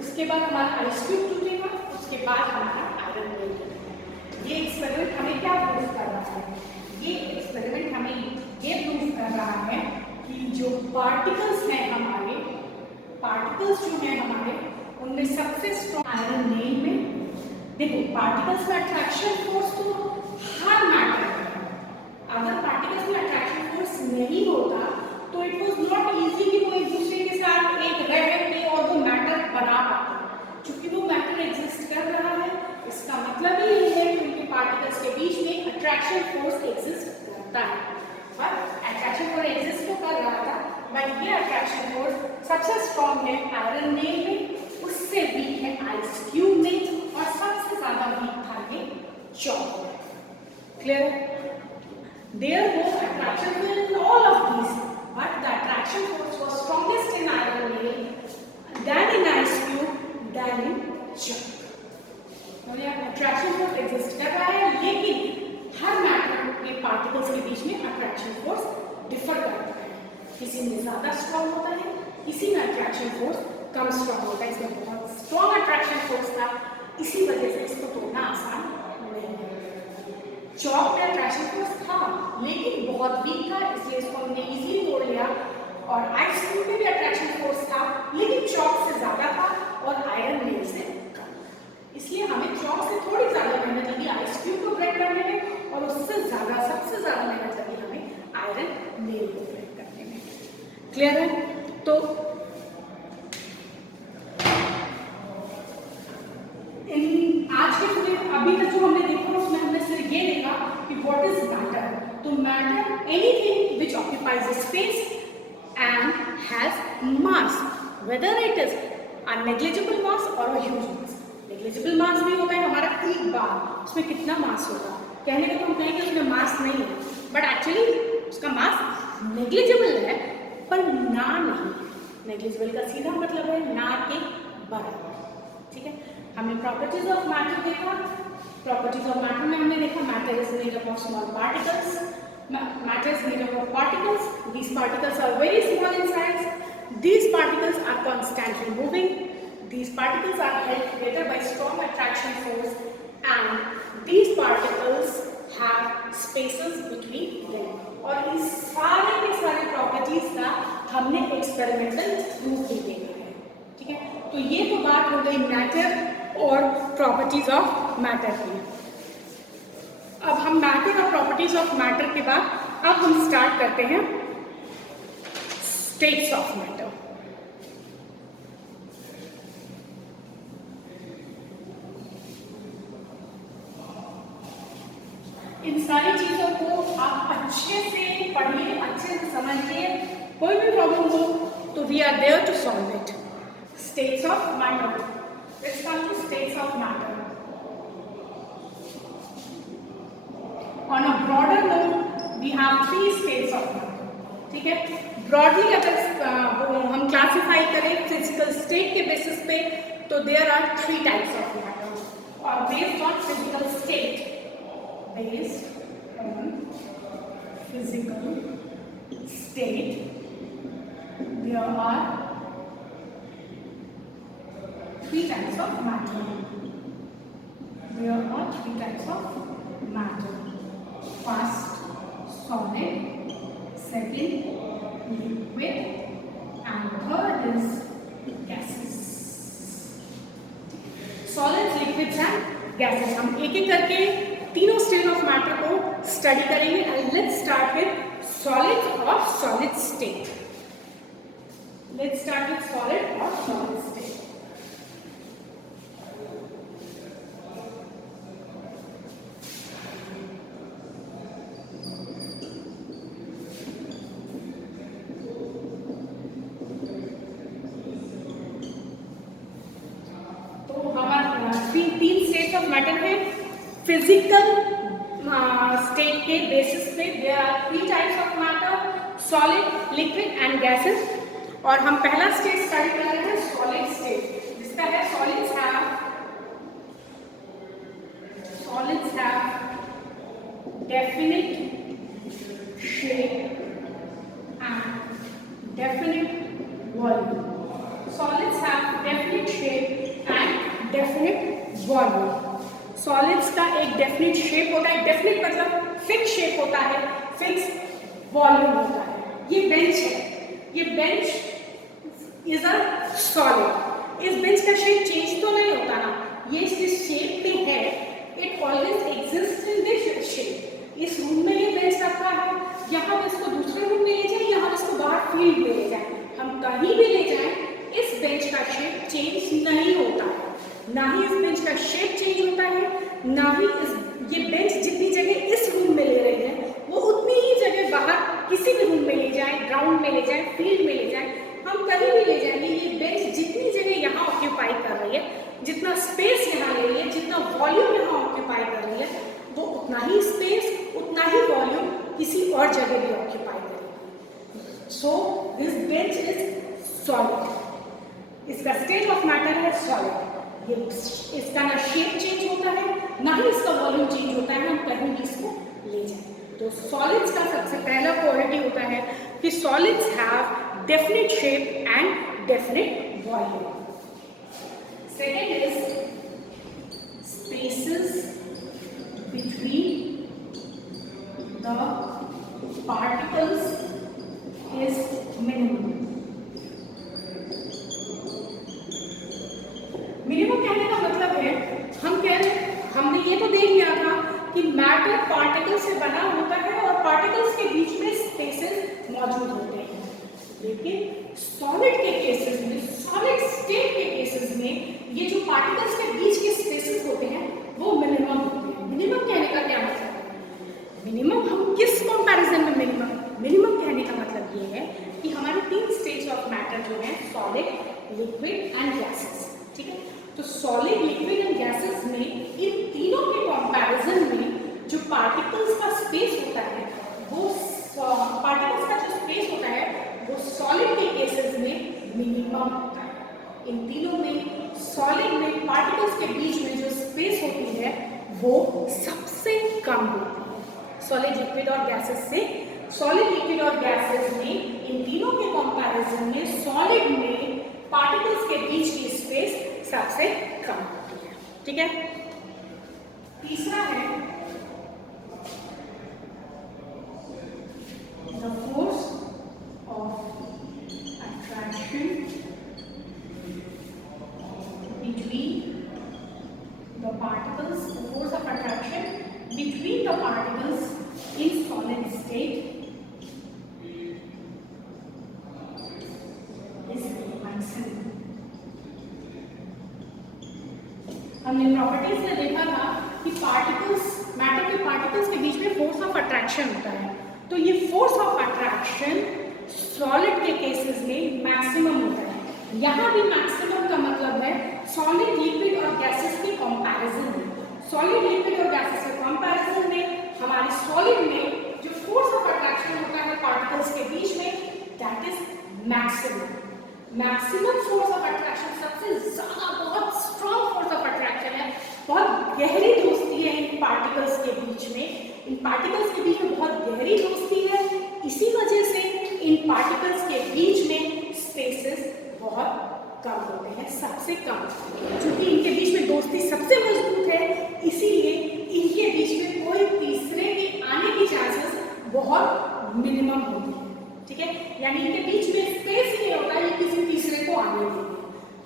उसके बाद हमारा आइस क्यूब टूटेगा, उसके बाद हमारा आयरन नेल टूटेगा. ये एक्सपेरिमेंट हमें क्या प्रूव कर रहा है? ये एक्सपेरिमेंट हमें ये प्रूव कर रहा है कि जो पार्टिकल्स हैं हमारे, पार्टिकल्स जो हैं हमारे, उनमें सबसे स्ट्रॉन्ग आयरन नेल में. देखो, पार्टिकल्स का अट्रैक्शन फोर्स तो हर मैटर है. अगर पार्टिकल्स में अट्रैक्शन फोर्स नहीं होता तो इट वाज नॉट इजी कि वो एक दूसरे के साथ एक रह के और वो मैटर बना पाते. क्योंकि वो मैटर एग्जिस्ट कर रहा है, इसका मतलब ही ये है कि उनके पार्टिकल्स के बीच में अट्रैक्शन फोर्स एग्जिस्ट करता है. पर अट्रैक्शन फोर्स एग्जिस्ट तो कर रहा था, बट ये अट्रैक्शन फोर्स सबसे स्ट्रॉन्ग है आयरन नेल में, उससे वीक है आइस क्यूब में और सबसे ज्यादा वीक था ये चॉक में. Clear? There was attraction force in all of these, but the attraction force was strongest in iron nail, than in ice cube, than in chalk. मतलब यहाँ attraction force exist कर रहा है, लेकिन हर मैटर के पार्टिकल्स के बीच में attraction force डिफर करता है. किसी में ज़्यादा स्ट्रॉन्ग होता है, किसी में attraction force कम स्ट्रॉन्ग होता है. इसमें बहुत स्ट्रॉन्ग attraction force था, इसी वजह से इसको तोड़ना आसान नहीं है. चॉक में अट्रैक्शन फोर्स था लेकिन बहुत वीक था, इसलिए इसको हमने इजीली तोड़ लिया. और आइस क्यूब में भी अट्रैक्शन फोर्स था लेकिन चॉक से ज्यादा था और आयरन नेल से कम. इसलिए हमें चॉक से थोड़ी ज्यादा मेहनत लगी आइस क्यूब को ब्रेक करने में और उससे ज्यादा, सबसे ज्यादा मेहनत लगी हमें आयरन नेल को ब्रेक करने में. क्लियर है? तो आज के पूरे अभी तक जो हमने देखा उसमें हमने सिर्फ ये देखा कि व्हाट इज मैटर. तो matter anything which occupies a space and has mass, whether it is a negligible mass और a huge mass. Negligible mass भी होता है हमारा एक बार, उसमें कितना मास होगा. कहने का तो हम कहेंगे उसमें मास नहीं है, बट एक्चुअली उसका मास नेग्लिजिबल है पर ना नहीं. नेग्लिजिबल का सीधा मतलब है ना के बराबर. ठीक है, हमने प्रॉपर्टीज ऑफ मैटर देखा, प्रॉपर्टीज ऑफ मैटर में हमने देखा matter is made up of small particles, matter is made up of particles, these particles are very small in size, these particles are constantly moving, these particles are held together by strong attraction force, and these particles have spaces between them. और इस सारे के सारे properties का हमने experimental proof भी देखा है, ठीक है। तो ये तो बात हो गई मैटर और प्रॉपर्टीज ऑफ मैटर की। अब हम मैटर और प्रॉपर्टीज ऑफ मैटर के बाद अब हम स्टार्ट करते हैं स्टेट्स ऑफ मैटर। इन सारी चीजों को आप अच्छे से पढ़िए, अच्छे से समझिए, कोई भी प्रॉब्लम हो तो we are there to solve it. States of matter, let's come to states of matter. On a broader note we have 3 states of matter, ठीक है। ब्रॉडली अगर हम क्लासिफाई करें फिजिकल स्टेट के बेसिस पे तो there are 3 types of matter, और based on physical state, based on physical state, there are 3 types of matter. There are 3 types of matter. First, solid. Second, liquid. And third is gases. Solids, liquids and gases. हम एक एक करके तीनों state of matter को study करेंगे। And let's start with solid और solid state. Let's start with solid और solid state. तो हमारा तीन स्टेट ऑफ मैटर है। फिजिकल स्टेट के बेसिस पे there are 3 types of matter, solid, liquid and gases. और हम पहला स्टेट स्टडी कर रहे हैं सॉलिड स्टेट, जिसका है solids have definite shape and definite volume. Solids have definite shape and definite volume. Solids का एक डेफिनिट शेप होता है, डेफिनिट मतलब फिक्स शेप होता है, फिक्स वॉल्यूम होता है। ये बेंच है, ये बेंच इज अ सॉलिड। इस बेंच का शेप चेंज तो नहीं होता ना, ये जिस शेप में है it always exist in this shape. इस रूम में ये बेंच रखा है, यहाँ हम इसको दूसरे रूम में ले जाए या हम इसको बाहर फील्ड में ले जाए, हम कहीं भी ले जाए इस बेंच का शेप चेंज नहीं होता है। ना ही इस बेंच का शेप चेंज होता है, ना ही ये बेंच जितनी जगह इस रूम में ले रही है वो उतनी ही जगह बाहर किसी भी रूम में ले जाए, ग्राउंड में ले जाए, फील्ड में ले जाए, हम कहीं भी ले जाएंगे, ये बेंच जितनी जगह यहाँ ऑक्यूपाई कर रही है, जितना स्पेस यहाँ ले रही है, जितना वॉल्यूम यहाँ ऑक्यूपाई कर रही है, वो उतना ही स्पेस, उतना ही वॉल्यूम किसी और जगह भी ऑक्यूपाई करेगी। So this bench is solid. इसका स्टेट ऑफ मैटर है सॉलिड। ये इसका ना शेप चेंज होता है, ना ही इसका वॉल्यूम चेंज होता है, हम कहीं भी इसको ले जाए। तो सॉलिड्स का सबसे पहला क्वालिटी होता है कि solids have definite shape and definite volume. Second is spaces between the particles is minimum. Minimum कहने का मतलब है, हम कह रहे हैं, हमने ये तो देख लिया था कि मैटर पार्टिकल से बना होता है और पार्टिकल्स के बीच में स्पेसेस मौजूद होते हैं, लेकिन सॉलिड के केसेस में, सॉलिड स्टेट के केसेस में ये जो पार्टिकल्स के बीच के स्पेसेस होते हैं वो मिनिमम होते हैं। मिनिमम कहने का क्या मतलब है? मिनिमम हम किस कंपैरिजन में मिनिमम कहने का मतलब ये है कि हमारे 3 स्टेट्स ऑफ मैटर जो है सॉलिड, लिक्विड एंड गैसेस, ठीक है। तो सॉलिड, लिक्विड एंड गैसेस में इन तीनों के कंपैरिजन में जो पार्टिकल्स का स्पेस होता है वो पार्टिकल्स का जो स्पेस होता है वो सॉलिड के केसेस में मिनिमम होता है। इन तीनों में सॉलिड में पार्टिकल्स के बीच में जो स्पेस होती है वो सबसे कम होती है सॉलिड, लिक्विड और गैसेस से। सॉलिड, लिक्विड और गैसेस में इन तीनों के कंपैरिजन में सॉलिड में पार्टिकल्स के बीच की स्पेस सबसे कम होती है। ठीक है, तीसरा है the force of attraction between the particles, the force of attraction between the particles in solid state is maximum. हमने प्रॉपर्टीज में देखा था कि पार्टिकल्स, मैटर के पार्टिकल्स के बीच में फोर्स ऑफ अट्रैक्शन होता है, तो ये फोर्स ऑफ अट्रैक्शन सॉलिड के केसेस में मैक्सिमम होता है। यहाँ भी मैक्सिमम का मतलब है सॉलिड, लिक्विड और गैसेस के कंपैरिजन में। सॉलिड, लिक्विड और गैसेस के कंपैरिजन में हमारे सॉलिड में जो फोर्स ऑफ अट्रैक्शन होता है पार्टिकल्स के बीच में, that is maximum. Maximum force of attraction, सबसे ज्यादा बहुत स्ट्रॉन्ग फोर्स ऑफ अट्रैक्शन है, बहुत गहरी दोस्ती है इन पार्टिकल्स के बीच में। इन पार्टिकल्स के बीच में बहुत गहरी दोस्ती है, इसी वजह से इन पार्टिकल्स के बीच में स्पेसेस बहुत कम होते हैं, सबसे कम। क्योंकि इनके बीच में दोस्ती सबसे मजबूत है, इसीलिए इनके बीच में कोई तीसरे के आने की चांसेस बहुत मिनिमम होती है। ठीक है, यानी इनके बीच में स्पेस नहीं होता है किसी तीसरे को आने देंगे,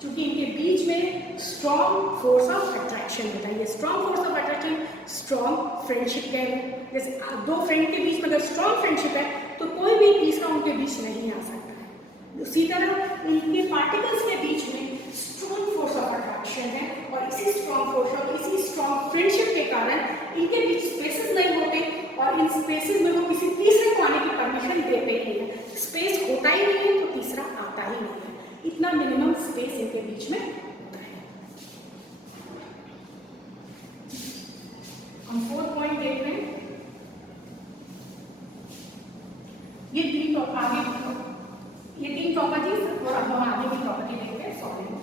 क्योंकि इनके बीच में स्ट्रॉन्ग फोर्स ऑफ अट्रैक्शन होता है। ये strong force of attraction strong friendship है। जैसे दो फ्रेंड के बीच में अगर स्ट्रॉन्ग फ्रेंडशिप है तो कोई भी तीसरा उनके बीच नहीं आ सकता है। उसी तरह इनके पार्टिकल्स के बीच में स्ट्रॉन्ग फोर्स ऑफ अट्रैक्शन है, और इसी स्ट्रॉन्ग फोर्स और इसी स्ट्रॉन्ग फ्रेंडशिप के कारण इनके बीच स्पेसेस नहीं होते, और इन स्पेसेस में वो किसी तीसरे को आने की परमिशन देते ही नहीं है। स्पेस होता ही नहीं है तो तीसरा आता ही नहीं है, इतना मिनिमम स्पेस इनके बीच में होता है। हम 4 पॉइंट देख रहे हैं, ये तीन प्रॉपर्टीज, और अब हम आगे की प्रॉपर्टी देखते हैं सॉलिड में।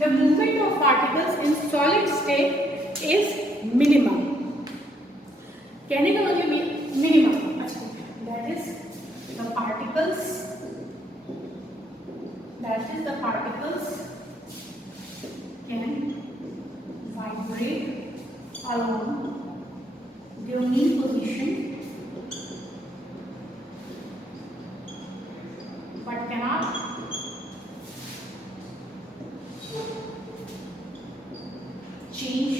The movement of particles in solid state is minimum. कहने का मतलब minimum, that is the particles can vibrate along their mean position but cannot change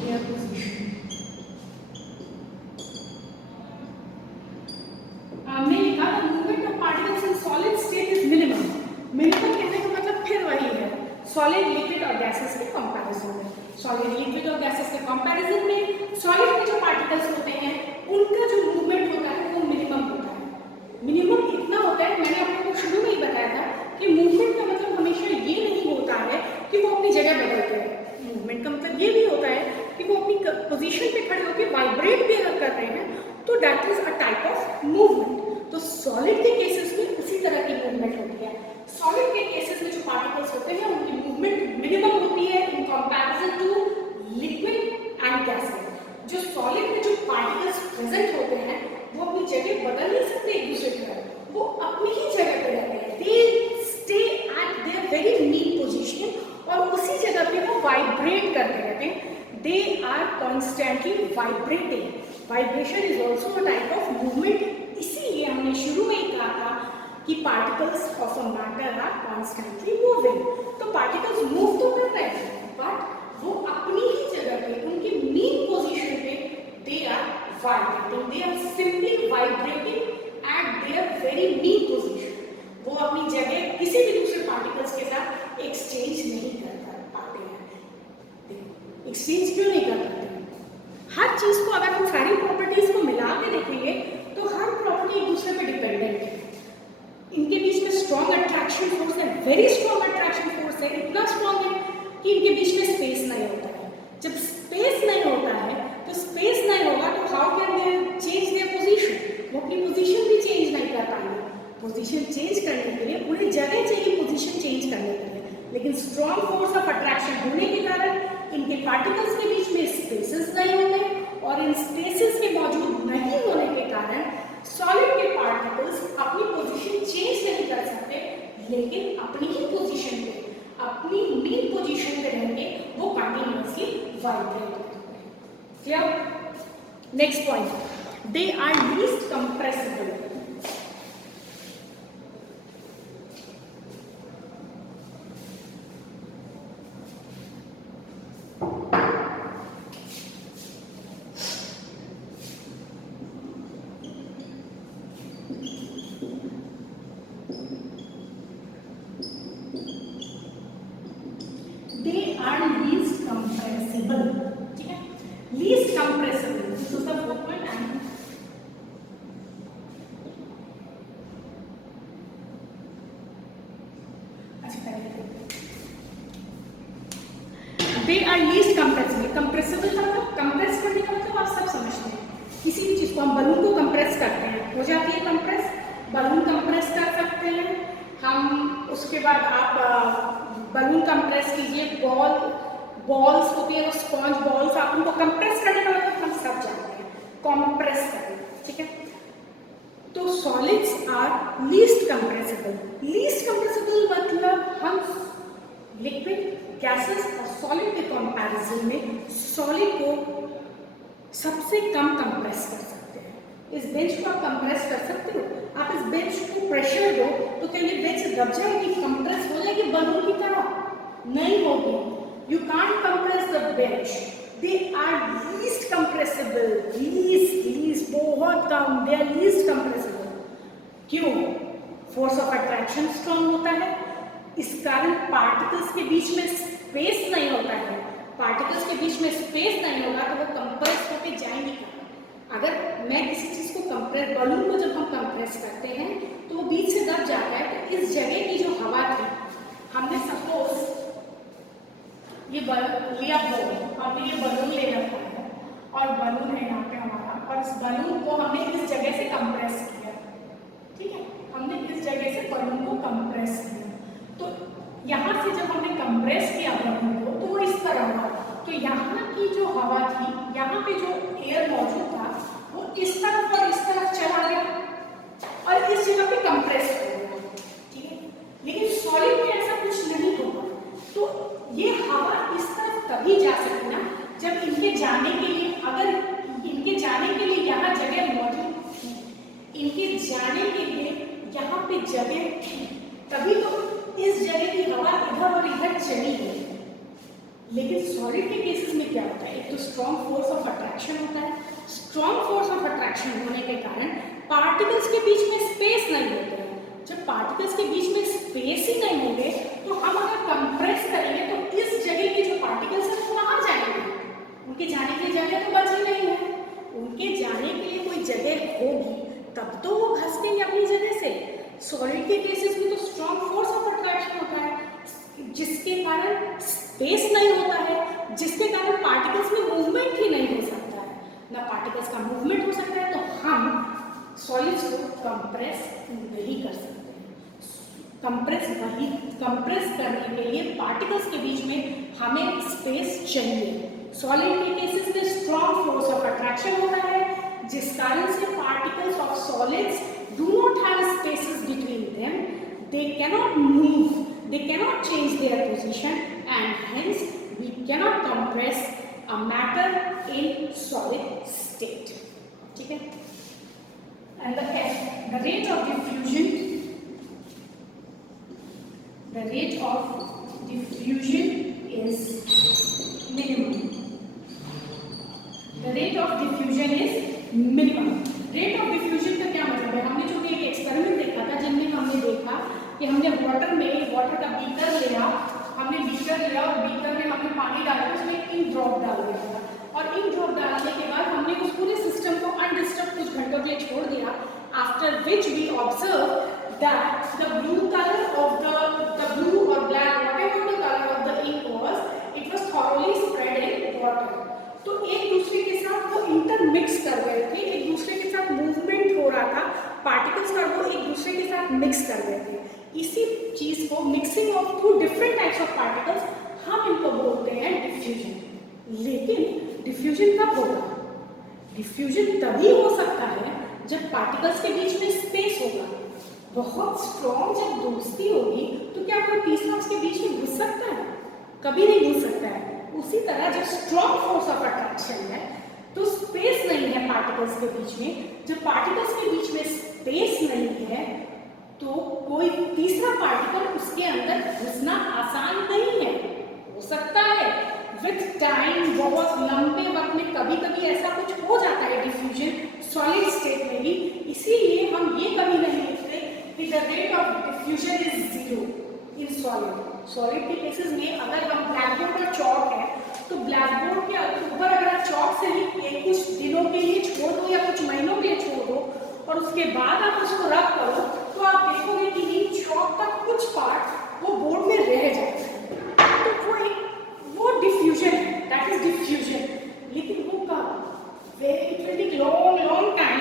their position. हमने लिखा था movement of particles in solid state is minimum. Minimum कहने का मतलब फिर वही है सॉलिड, लिक्विड और गैसेस के कंपैरिजन में। सॉलिड, लिक्विड और गैसेस के कंपैरिजन में सॉलिड में जो पार्टिकल्स होते हैं उनका जो मूवमेंट होता है वो मिनिमम होता है। मिनिमम इतना होता है, मैंने आपको शुरू में ही बताया था कि मूवमेंट का मतलब हमेशा ये नहीं होता है कि वो अपनी जगह बदलते हैं। मूवमेंट का मतलब ये भी होता है कि वो अपनी पोजीशन पे खड़े होकर वाइब्रेट भी अगर कर रहे हैं तो that is a type of movement. तो सॉलिड के केसेस में उसी तरह की मूवमेंट होती है। सॉलिड के केसेस में जो पार्टिकल्स होते हैं उनकी मूवमेंट मिनिमम होती है in comparison to liquid and gases. जो सॉलिड में जो पार्टिकल्स प्रेजेंट होते हैं वो अपनी जगह बदल नहीं सकते एक दूसरे की तरह, वो अपनी ही जगह पे रहते हैं। They stay at their very mean position और उसी जगह पे वो वाइब्रेट करते रहते हैं। They are constantly vibrating. Vibration is also a type of movement. इसीलिए हमने शुरू में ही कहा था कि particles of a matter are constantly moving. तो पार्टिकल्स मूव तो कर रहे हैं बट वो अपनी ही जगह पे, उनकी मीन पोजीशन पे they are vibrating, they are simply vibrating at their very mean position. वो अपनी जगह किसी भी दूसरे पार्टिकल्स के साथ एक्सचेंज नहीं कर पाते हैं। एक्सचेंज क्यों नहीं कर पाते हैं? हर चीज को अगर हम सारी प्रॉपर्टीज को मिला के देखेंगे तो हर प्रॉपर्टी एक दूसरे पे डिपेंडेंट है। इनके बीच में स्ट्रॉन्ग अट्रैक्शन फोर्स है, वेरी स्ट्रॉन्ग अट्रैक्शन फोर्स है, इतना स्ट्रॉन्ग है कि इनके बीच में स्पेस नहीं होता है। जब स्पेस नहीं होता है तो स्पेस नहीं होगा तो how can they change their position? वो अपनी पोजीशन भी चेंज नहीं कर पाएंगे। पोजीशन चेंज करने के लिए उन्हें जगह चाहिए पोजीशन चेंज करने के लिए, लेकिन स्ट्रॉन्ग फोर्स ऑफ अट्रैक्शन होने के कारण इनके पार्टिकल्स के बीच में स्पेसेस नहीं होंगे और इन स्पेसेस के मौजूद नहीं होने के कारण सॉलिड के पार्टिकल्स अपनी पोजीशन चेंज नहीं कर सकते, लेकिन अपनी ही पोजीशन पे, अपनी मीन पोजीशन पे रहेंगे, वो कंटिन्यूअसली वाइब्रेट करते हैं। Clear? Next point, they are least compressible. They are least compressible. Compressible का मतलब, कंप्रेस करने का मतलब आप सब समझते हैं। किसी भी चीज को हम बलून को कंप्रेस करते हैं, हो जाती है कंप्रेस, बलून कंप्रेस कर सकते हैं हम। उसके बाद आप बलून कंप्रेस कीजिए, बॉल्स होती है, स्पॉन्ज बॉल्स, आप उनको कंप्रेस करने का मतलब हम सब जानते हैं, कंप्रेस करना, ठीक है। तो solids are least compressible. Least compressible मतलब हम लिक्विड, गैसेस और सॉलिड के कंपैरिजन में सॉलिड को सबसे कम कंप्रेस कर सकते हैं। इस बेंच को आप कंप्रेस कर सकते हो, आप इस बेंच को प्रेशर दो तो क्या ये बेंच दब जाएगी, कंप्रेस हो जाएगी बलून की तरह? नहीं होगी। You can't compress the bench, they are least compressible. Least बहुत कम, दे आर लीस्ट कंप्रेसिबल। क्यों? फोर्स ऑफ अट्रैक्शन स्ट्रॉन्ग होता है, इस कारण पार्टिकल्स के बीच में स्पेस नहीं होता है। पार्टिकल्स के बीच में स्पेस नहीं होगा तो वो कंप्रेस होके जाएंगे कहाँ? अगर मैं किसी चीज को कंप्रेस, बलून को जब हम कंप्रेस करते हैं तो वो बीच से दब जाता है, तो इस जगह की जो हवा थी, हमने सपोज ये लिया बॉल, हमने ये बलून ले रखा है और बलून है यहाँ पे हमारा, और इस बलून को हमने इस जगह से कंप्रेस किया, ठीक है, हमने इस जगह से बलून को कंप्रेस किया। तो यहाँ से जब हमने कंप्रेस किया बलून को तो वो इस तरह हुआ, तो यहाँ की जो हवा थी, यहाँ पे जो एयर मौजूद था वो इस तरफ और इस तरफ चला गया और इस जगह पे कंप्रेस हो गया, ठीक है। लेकिन सॉलिड में ऐसा कुछ नहीं होगा, तो ये हवा इस तरफ तभी जा सकती ना जब इनके जाने के लिए, अगर इनके जाने के लिए यहाँ जगह मौजूद थी, इनके जाने के लिए यहाँ पे जगह थी, तभी तो इस जगह की हवा इधर और इधर चली गई। लेकिन सॉलिड के केसेस में क्या होता है? एक तो स्ट्रॉन्ग फोर्स ऑफ अट्रैक्शन होता है, स्ट्रॉन्ग फोर्स ऑफ अट्रैक्शन होने के कारण पार्टिकल्स के बीच में स्पेस नहीं होते हैं। जब पार्टिकल्स के बीच में स्पेस ही नहीं होंगे तो हम अगर कंप्रेस करेंगे तो इस जगह के जो पार्टिकल्स हैं वो कहाँ जाएंगे? उनके जाने के लिए जगह तो बची नहीं है। उनके जाने के लिए कोई जगह होगी तब तो वो घसकेंगे अपनी जगह से। सॉलिड के केसेस में तो स्ट्रॉन्ग फोर्स ऑफ अट्रैक्शन होता है, जिसके कारण स्पेस नहीं होता है, जिसके कारण पार्टिकल्स में मूवमेंट ही नहीं हो सकता है। ना पार्टिकल्स का मूवमेंट हो सकता है, तो हम सॉलिड्स को कंप्रेस नहीं कर सकते। कंप्रेस करने के लिए पार्टिकल्स के बीच में हमें स्पेस चाहिए। सॉलिड के केसेस में स्ट्रॉन्ग फोर्स ऑफ अट्रैक्शन होता है, जिस कारण से particles of solids do not have spaces between them, they cannot move, they cannot change their position, and hence we cannot compress a matter in solid state. ठीक है? And the rate of diffusion is minimum. The rate of diffusion is हमने water का beaker लिया, हमने beaker लिया और beaker में हमने पानी डाला, उसमें इंक ड्रॉप डाल दिया था, और इंक ड्रॉप डालने के बाद हमने उस पूरे सिस्टम को अनडिस्टर्ब कुछ घंटों के लिए छोड़ दिया। After which we observe that the blue colour of the blue और black whatever the color of the ink was, it was thoroughly spread in water। तो एक दूसरे के साथ वो इंटरमिक्स कर रहे थे, एक दूसरे के साथ मूवमेंट हो रहा था, पार्टिकल्स का वो एक दूसरे के साथ मिक्स कर रहे थे। इसी चीज को mixing of two different types of particles हम इनको बोलते हैं डिफ्यूजन। लेकिन डिफ्यूजन कब होगा? डिफ्यूजन तभी हो सकता है जब पार्टिकल्स के बीच में स्पेस होगा। बहुत स्ट्रॉन्ग जब दोस्ती होगी तो क्या कोई तीसरा उसके बीच में घुस सकता है? कभी नहीं घुस सकता है। उसी तरह जब स्ट्रॉन्ग फोर्स ऑफ अट्रैक्शन है तो स्पेस नहीं है पार्टिकल्स के बीच में। जब पार्टिकल्स के बीच में स्पेस नहीं है तो कोई तीसरा पार्टिकल उसके अंदर घुसना आसान नहीं है। हो सकता है विथ टाइम, बहुत लंबे वक्त में कभी कभी ऐसा कुछ हो जाता है डिफ्यूजन सॉलिड स्टेट में भी। इसीलिए हम ये कभी नहीं लिखते कि the rate of diffusion is 0 in solid के केसेस में। अगर हम ब्लैक बोर्ड पर चौक है तो ब्लैक बोर्ड के ऊपर अगर आप चौक से ही कुछ दिनों के लिए छोड़ दो या कुछ महीनों के लिए छोड़ दो और उसके बाद आप उसको रब करो तो आप देखोगे कि इन चौक का कुछ पार्ट वो बोर्ड में रह जाता है। तो वो डिफ्यूजन है, दैट इज डिफ्यूजन। लेकिन वो कब? It will take long time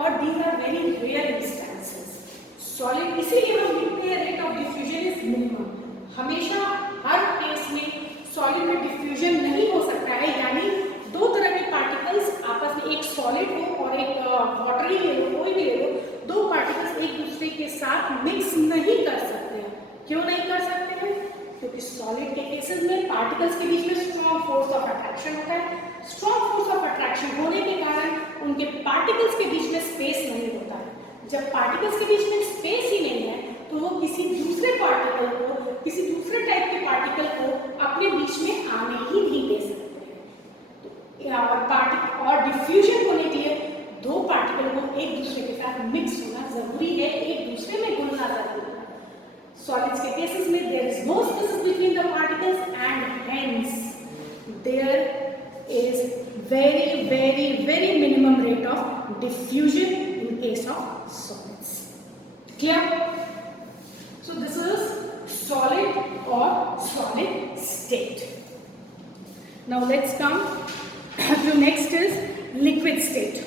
और these are very rare instances. Solid इसीलिए हम लिखते हैं rate of diffusion is minimum. हमेशा हर केस में सॉलिड में डिफ्यूजन नहीं हो सकता है, यानी दो तरह के पार्टिकल्स आपस में, एक सॉलिड हो और एक वाटरी ले लो, कोई भी ले लो, दो पार्टिकल्स एक दूसरे के साथ मिक्स नहीं कर सकते हैं। क्यों नहीं कर सकते हैं? क्योंकि सॉलिड के केसेस में पार्टिकल्स के बीच में स्ट्रॉन्ग फोर्स ऑफ अट्रैक्शन होता है। स्ट्रॉन्ग फोर्स ऑफ अट्रैक्शन होने के कारण उनके पार्टिकल्स के बीच में स्पेस नहीं होता है। जब पार्टिकल्स के बीच में स्पेस ही नहीं है तो वो किसी दूसरे पार्टिकल को, किसी दूसरे टाइप के पार्टिकल को अपने बीच में आने ही नहीं दे सकते हैं। और डिफ्यूजन होने के लिए दो पार्टिकल को एक दूसरे के साथ मिक्स होना जरूरी है, एक दूसरे में घुलना जरूरी है। सॉलिड्स के केसेस में there is no space between the particles and hence there is very minimum rate of diffusion in case of solids. Clear? So this is solid or solid state. Now let's come to next is liquid state.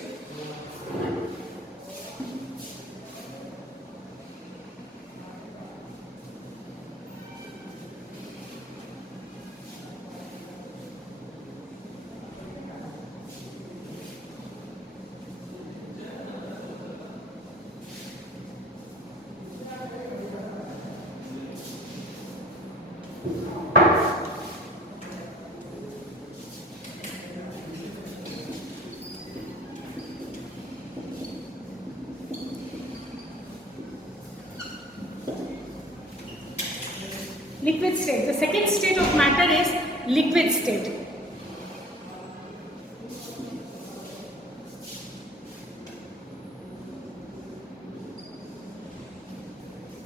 Liquid state. The second state of matter is liquid state.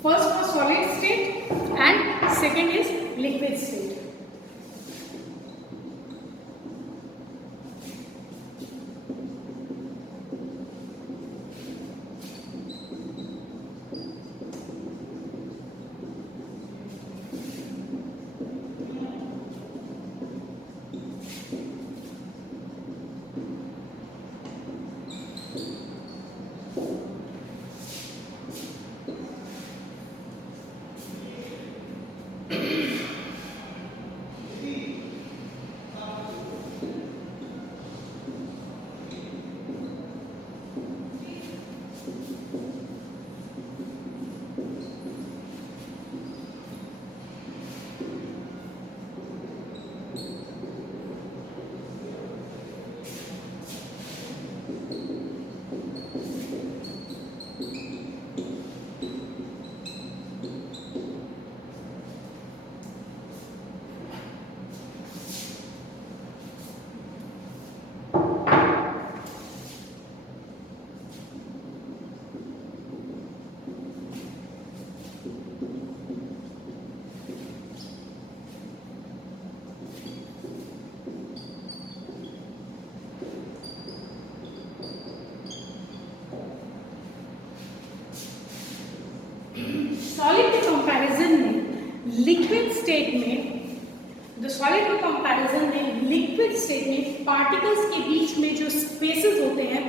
First was solid state and second is liquid state. Solid के comparison में liquid state में liquid state में particles के बीच में जो spaces होते हैं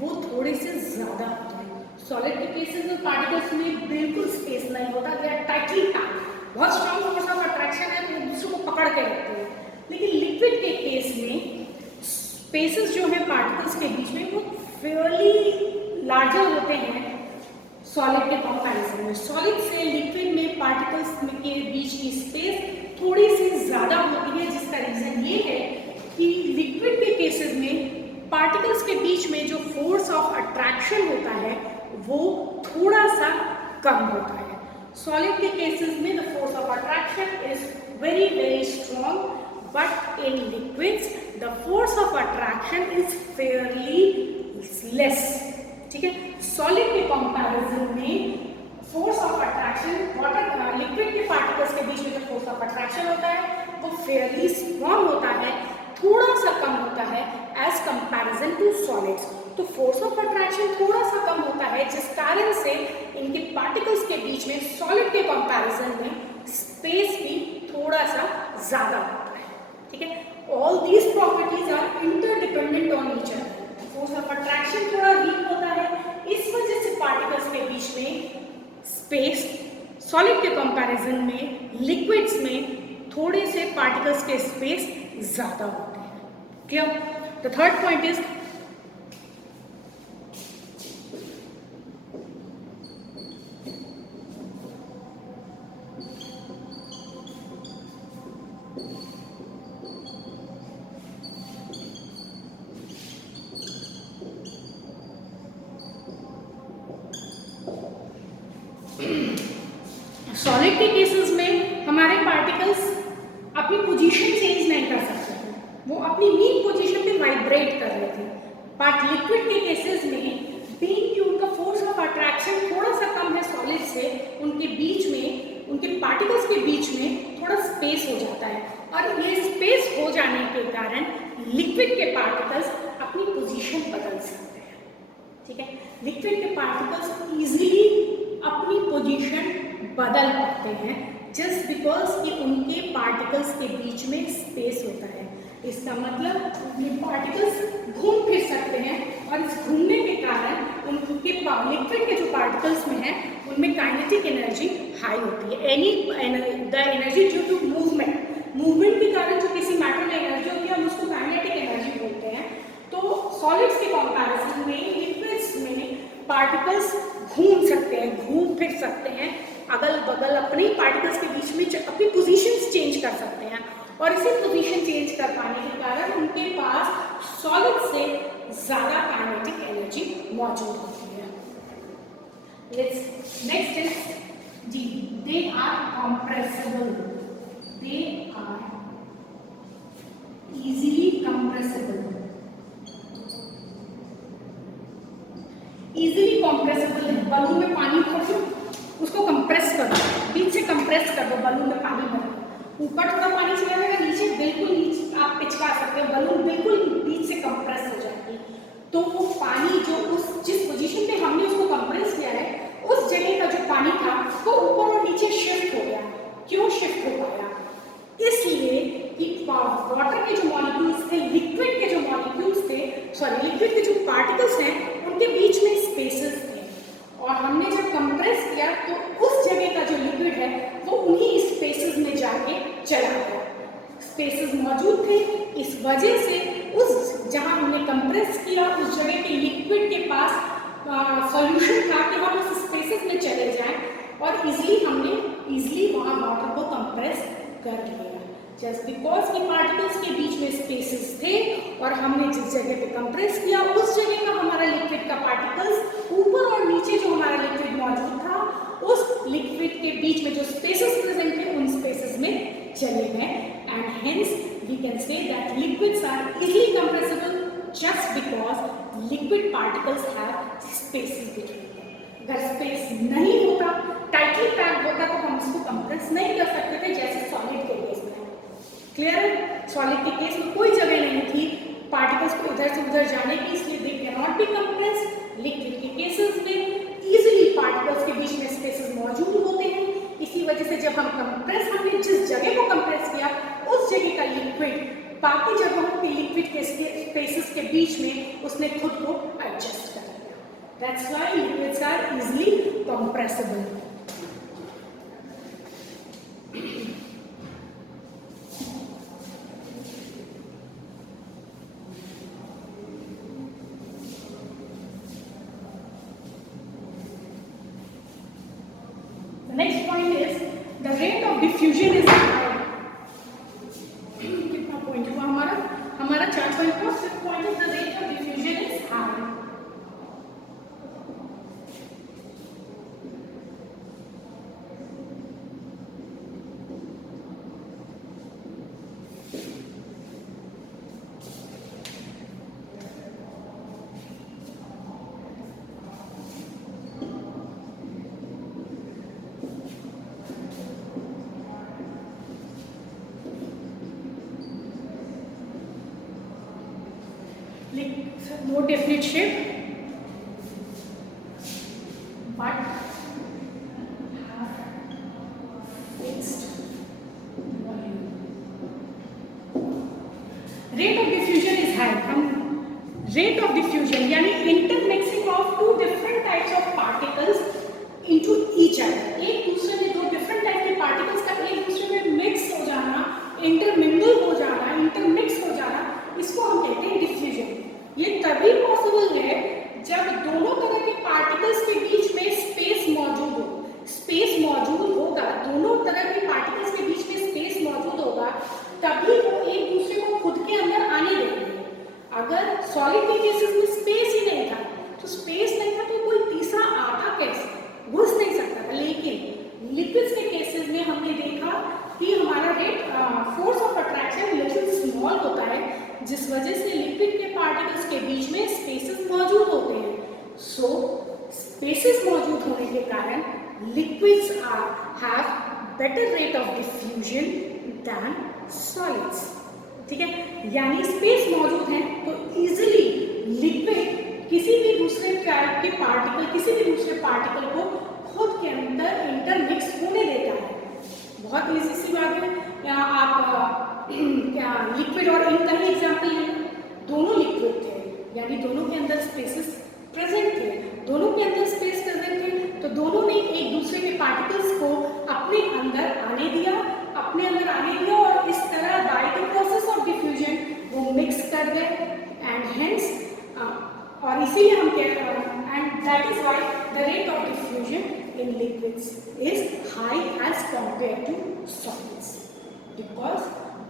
वो थोड़े से ज्यादा होते हैं। सॉलिड के केसेस में पार्टिकल्स में बिल्कुल स्पेस नहीं होता, दे आर टाइटली पैक्ड, बहुत स्ट्रॉन्ग फोर्स ऑफ अट्रैक्शन है तो एक दूसरे को पकड़ के रखते हैं। लेकिन लिक्विड के केस में स्पेसेस जो है पार्टिकल्स के बीच में वो फेयरली लार्जर होते हैं सॉलिड के कंपैरिजन में। सॉलिड से लिक्विड में पार्टिकल्स के बीच की स्पेस थोड़ी सी ज्यादा होती है, जिसका रीजन ये है कि लिक्विड के केसेस में पार्टिकल्स के बीच में जो फोर्स ऑफ अट्रैक्शन होता है वो थोड़ा सा कम होता है। सॉलिड के केसेस में the force of attraction is very very strong, but in liquids the force of attraction is fairly less. ठीक है, सॉलिड के कंपैरिजन में फोर्स ऑफ अट्रैक्शन लिक्विड के पार्टिकल्स के बीच में जो फोर्स ऑफ अट्रैक्शन होता है वो फेयरली स्ट्रॉन्ग होता है, थोड़ा सा कम होता है एज कंपैरिजन टू सॉलिड्स। तो फोर्स ऑफ अट्रैक्शन थोड़ा सा कम होता है, जिस कारण से इनके पार्टिकल्स के बीच में सॉलिड के कंपैरिजन में स्पेस भी थोड़ा सा ज्यादा होता है। ठीक है, all these properties are interdependent on each other. Force of attraction थोड़ा वीक होता है, इस वजह से पार्टिकल्स के बीच में स्पेस सॉलिड के कंपैरिजन में लिक्विड्स में थोड़े से पार्टिकल्स के स्पेस ज्यादा होते हैं। Clear? The third point is solid के केसेस में हमारे पार्टिकल्स अपनी पोजीशन चेंज नहीं कर सकते थे, वो अपनी मीन पोजीशन पे वाइब्रेट कर रहे थे। बट लिक्विड के केसेस में बीइंग कि उनका फोर्स ऑफ अट्रैक्शन थोड़ा सा कम है सॉलिड से, उनके बीच में, उनके पार्टिकल्स के बीच में थोड़ा स्पेस हो जाता है, और ये स्पेस हो जाने के कारण लिक्विड के पार्टिकल्स अपनी पोजीशन बदल सकते हैं। ठीक है, लिक्विड के पार्टिकल्स इजीली अपनी पोजीशन बदल पाते हैं जस्ट बिकॉज कि उनके पार्टिकल्स के बीच में स्पेस होता है। इसका मतलब ये पार्टिकल्स घूम फिर सकते हैं, और इस घूमने के कारण उनके लिक्विड के जो पार्टिकल्स में है उनमें काइनेटिक एनर्जी हाई होती है। The energy due to movement के कारण जो किसी मैटर में एनर्जी होती है हम उसको काइनेटिक एनर्जी बोलते हैं। तो सॉलिड्स के कंपैरिजन में लिक्विड्स में पार्टिकल्स घूम सकते हैं, घूम फिर सकते हैं, अगल बगल अपने पार्टिकल्स के बीच में अपनी पोजीशंस चेंज कर सकते हैं, और इसी पोजीशन चेंज कर पाने के कारण उनके पास सॉलिड से ज़्यादा काइनेटिक एनर्जी मौजूद होती है। नेक्स्ट इज जी, they are compressible, they are easily compressible. Easily compressible है, बलून में पानी भर दो, उसको कंप्रेस कर दो, बीच से कंप्रेस कर दो, बलून में पानी भर दो, ऊपर थोड़ा पानी चला जाएगा, नीचे बिल्कुल नीचे आप पिचका सकते हो, बलून बिल्कुल बीच से कंप्रेस हो जाती है। तो वो पानी जो जिस पोजीशन पे हमने उसको कंप्रेस किया है उस जगह का जो पानी था वो ऊपर और नीचे शिफ्ट हो गया। क्यों शिफ्ट हो पाया? इसलिए कि वाटर के जो मॉलिक्यूल्स थे, लिक्विड के जो मॉलिक्यूल्स थे, लिक्विड के जो पार्टिकल्स हैं उनके बीच में स्पेसेस थे, और हमने जब कंप्रेस किया तो उस जगह का जो लिक्विड है वो उन्हीं स्पेसेस में जाके चला गया। स्पेसेस मौजूद थे, इस वजह से उस जहां हमने कंप्रेस किया उस जगह के लिक्विड के पास सॉल्यूशन था कि हम उस स्पेसेस में चले जाएं, और हमने इजीली वहां वाटर को कंप्रेस कर लिया। जस्ट बिकॉज कि पार्टिकल्स के बीच में स्पेसेस थे और हमने जिस जगह पे कंप्रेस किया उस जगह का हमारा लिक्विड का पार्टिकल्स ऊपर और नीचे जो हमारा लिक्विड मौजूद था उस लिक्विड के बीच में जो स्पेसेस प्रेजेंट थे उन स्पेसेस में चले गए, and hence we can say that liquids are easily compressible just because liquid particles have spaces between. अगर स्पेस नहीं होता, टाइटली पैक्ड होता, तो हम इसको कंप्रेस नहीं कर सकते थे, जैसे सॉलिड के केस में। क्लियर है? सॉलिड के केस में कोई जगह नहीं थी पार्टिकल्स को इधर से उधर जाने की, इसलिए they can not be compressed. Liquid के केसेस में इजीली पार्टिकल्स के बीच में स्पेसेस मौजूद होते हैं, उसने खुद को एडजस्ट कर लिया. That's why liquids are easily compressible. Next point is the rate of diffusion is high. कितना पॉइंट हुआ हमारा 4 पॉइंट का. Fifth point is the rate of diffusion is high. No definite shape, but have fixed volume. Rate of diffusion is high. Rate of diffusion यानी intermixing of two different types of particles into each other. एक दूसरे में दो different type के particles का एक दूसरे में mix हो जाना, intermingle हो जाना, intermix हो जाना, इसको हम कहते हैं diffusion. ये तभी पॉसिबल है जब दोनों तरह के पार्टिकल्स के बीच में स्पेस मौजूद हो. स्पेस मौजूद होगा, दोनों तरह के पार्टिकल्स के बीच में स्पेस मौजूद होगा, तभी वो एक दूसरे को खुद के अंदर आने देंगे. अगर सॉलिड के केसेस में स्पेस ही नहीं था, तो स्पेस नहीं था तो कोई तीसरा आता कैसे, घुस नहीं सकता था. लेकिन लिक्विड्स के केसेस में हमने देखा कि हमारा rate force of attraction little small होता है, जिस वजह से लिक्विड के पार्टिकल्स के बीच में स्पेसेस मौजूद होते हैं. सो स्पेसेस मौजूद होने के कारण liquids have better rate of diffusion than solids. ठीक है, यानी स्पेस मौजूद है तो इजीली लिक्विड किसी भी दूसरे टाइप के पार्टिकल, किसी भी दूसरे पार्टिकल को खुद के अंदर इंटरमिक्स होने देता है. बहुत इजी सी बात है. यहाँ आप क्या लिक्विड और इंक का ही एग्जाम्पल ले, दोनों लिक्विड थे यानी दोनों के अंदर स्पेसेस प्रेजेंट थे, दोनों के अंदर स्पेस प्रेजेंट थे, तो दोनों ने एक दूसरे के पार्टिकल्स को अपने अंदर आने दिया और इस तरह by the process of diffusion वो मिक्स कर गए. एंड हेंस और इसीलिए हम कहते हैं and that is why the rate of diffusion in liquids is high as compare to solids, because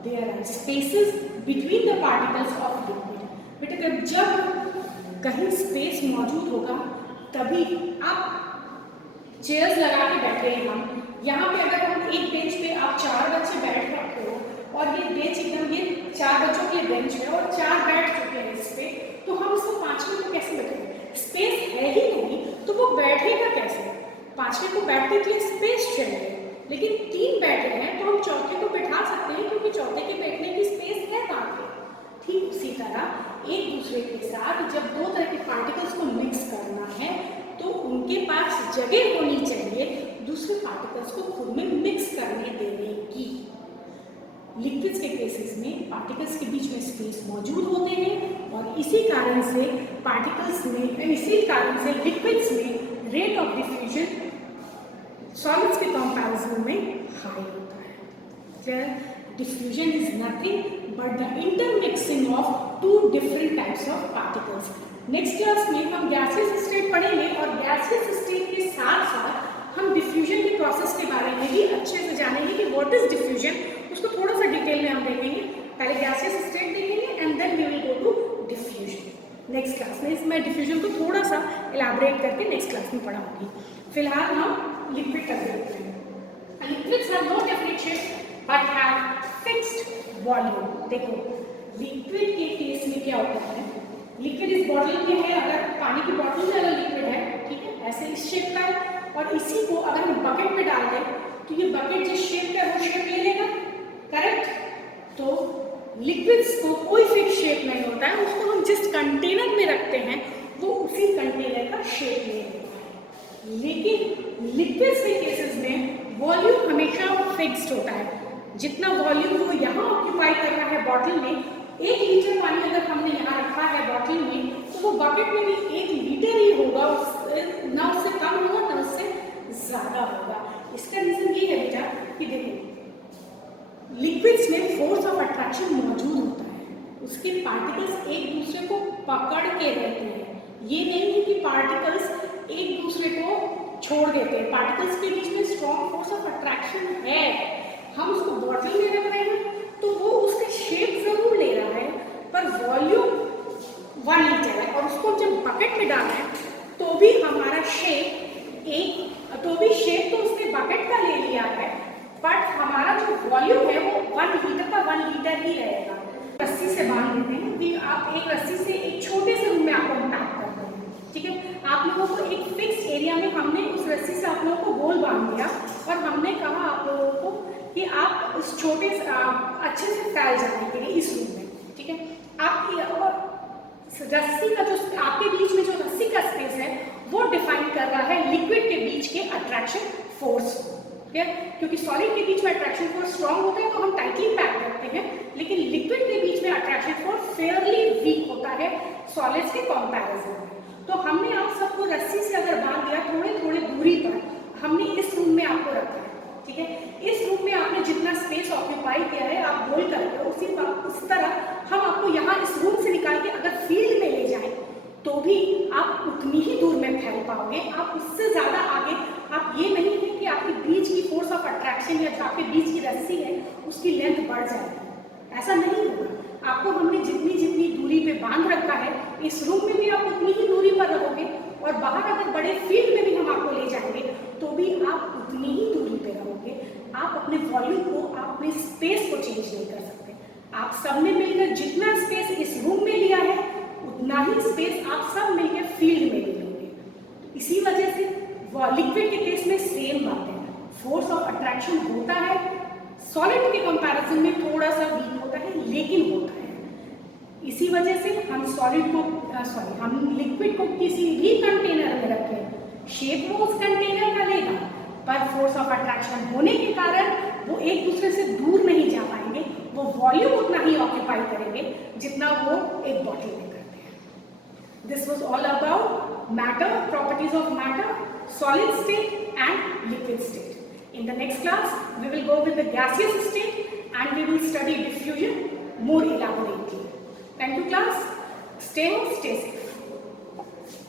there are spaces between the particles of liquid. बेटा जब कहीं स्पेस मौजूद होगा तभी आप चेयर्स लगा के बैठे हैं. हम यहाँ पे अगर हम एक बेंच पे आप 4 बच्चे बैठ रखे हो और ये बेंच एकदम ये 4 बच्चों के लिए बेंच है और 4 बैठ चुके हैं इस पे, तो हम इसको 5वें को कैसे बैठेंगे? स्पेस है ही नहीं तो वो बैठेगा कैसे? 5वें को बैठने के लिए स्पेस चाहिए, लेकिन 3 बैठे हैं तो हम चौथे को बैठा सकते हैं क्योंकि चौथे के बैठने की स्पेस है वहाँ पे. ठीक उसी तरह एक दूसरे के साथ जब दो तरह के पार्टिकल्स को मिक्स करना है तो उनके पास जगह होनी चाहिए दूसरे पार्टिकल्स को खुद में मिक्स करने देने की. लिक्विड्स के केसेस में पार्टिकल्स के बीच में स्पेस मौजूद होते हैं और इसी कारण से लिक्विड्स में रेट ऑफ डिफ्यूजन सॉलिड्स के कंपैरिजन में हाई होता है. Diffusion is nothing but the intermixing of two different types of particles. Next class में हम गैसियस स्टेट पढ़ेंगे और गैसियस स्टेट के साथ साथ हम डिफ्यूजन के प्रोसेस के बारे में भी अच्छे से जानेंगे कि व्हाट इज डिफ्यूजन, उसको थोड़ा सा डिटेल में हम देखेंगे. पहले गैसियस स्टेट देखेंगे and then we will go to diffusion. Next class में मैं डिफ्यूजन को थोड़ा सा एलैबोरेट करके नेक्स्ट क्लास में पढ़ाऊंगी. फिलहाल हम लिक्विड कर देते हैं. Liquids have no definite shape but have fixed volume. देखो लिक्विड के केस में क्या होता है, लिक्विड इस बॉटल में है, अगर पानी की बॉटल में अगर लिक्विड है, ठीक है, ऐसे इस शेप का है, और इसी को अगर हम बकेट में डाल दें तो ये बकेट जिस शेप का है वो शेप ले लेगा, करेक्ट. तो लिक्विड्स को कोई फिक्स शेप नहीं होता है, उसको हम जिस कंटेनर में रखते हैं वो उसी कंटेनर का शेप ले लेता है. लेकिन लिक्विड्स के केसेस में वॉल्यूम हमेशा फिक्स्ड होता है. जितना वॉल्यूम वो यहाँ ऑक्यूपाई कर रहा है बॉटल में, 1 लीटर पानी अगर हमने यहाँ रखा है बॉटल में, तो वो बकेट में भी 1 लीटर ही होगा, ना उससे कम होगा ना उससे ज़्यादा होगा। इसका रीज़न ये है बेटा कि देखो लिक्विड्स में फोर्स ऑफ अट्रैक्शन मौजूद होता है, उसके पार्टिकल्स एक दूसरे को पकड़ के रहते हैं। ये नहीं है कि पार्टिकल्स एक दूसरे को छोड़ देते हैं, पार्टिकल्स के बीच में स्ट्रॉन्ग फोर्स ऑफ अट्रैक्शन है। हम उसको बॉटल में रख रहे हैं तो वो उसका शेप जरूर ले रहा है पर वॉल्यूम 1 लीटर है, और उसको जब बकेट में डालना है तो भी हमारा शेप शेप तो उसने बकेट का ले लिया है, बट हमारा जो वॉल्यूम है वो 1 लीटर का 1 लीटर ही रहेगा। रस्सी से बांध देते हैं कि आप एक रस्सी से एक छोटे से रूम में आपको पैक कर देते हैं, ठीक है। आप लोगों को एक फिक्स एरिया में हमने उस रस्सी से आप लोगों को गोल बांध दिया और हमने कहा आप लोगों को कि आप उस छोटे अच्छे से फैल जाने के लिए इस रूम में, ठीक है। आप रस्सी का जो आपके बीच में जो रस्सी का स्पेस है वो डिफाइन कर रहा है लिक्विड के बीच के अट्रैक्शन फोर्स को, ठीक है। क्योंकि सॉलिड के बीच में अट्रैक्शन फोर्स स्ट्रांग होता है तो हम टाइटली पैक करते हैं, लेकिन लिक्विड के बीच में अट्रैक्शन फोर्स फेयरली वीक होता है सॉलिड्स के कंपैरिजन में। तो हमने आप सबको रस्सी से अगर बांध दिया थोड़े थोड़े दूरी पर, हमने इस रूम में आपको रखा है, ठीक है। इस रूम में आपने जितना स्पेस ऑक्यूपाई किया है आप गोल करके उस तरह हम आपको यहाँ इस रूम से निकाल के अगर फील्ड में ले जाएं तो भी आप उतनी ही दूर में फैल पाओगे। आप उससे ज़्यादा आगे आप ये नहीं है कि आपके बीच की फोर्स ऑफ अट्रैक्शन या जो आपके बीच की रस्सी है उसकी लेंथ बढ़ जाएगी, ऐसा नहीं होगा। आपको हमने जितनी जितनी दूरी पे बांध रखा है इस रूम में भी आप उतनी ही दूरी पर रहोगे, और बाहर अगर बड़े फील्ड में भी हम आपको ले जाएंगे तो भी आप उतनी ही दूरी पे रहोगे। आप अपने वॉल्यूम को, आप अपने स्पेस को चेंज नहीं कर सकते। आप सब ने मिलकर जितना स्पेस इस रूम में लिया है उतना ही स्पेस आप सब मिलकर फील्ड में ले लोगे। इसी वजह से लिक्विड के केस में सेम बात है, फोर्स ऑफ अट्रैक्शन होता है, सॉलिड के कंपैरिजन में थोड़ा सा वीक होता है लेकिन होता है। इसी वजह से हम हम लिक्विड को किसी भी कंटेनर में रखें, शेप वो उस कंटेनर का लेगा, पर फोर्स ऑफ अट्रैक्शन होने के कारण वो एक दूसरे से दूर नहीं जा पाएंगे, वो वॉल्यूम उतना ही ऑक्यूपाई करेंगे जितना वो एक बॉटल में करते हैं। This was all about matter, properties of matter, solid state and liquid state. In the next class we will go with the gaseous state and we will study diffusion more elaborately. Thank you class. Stay home, stay safe.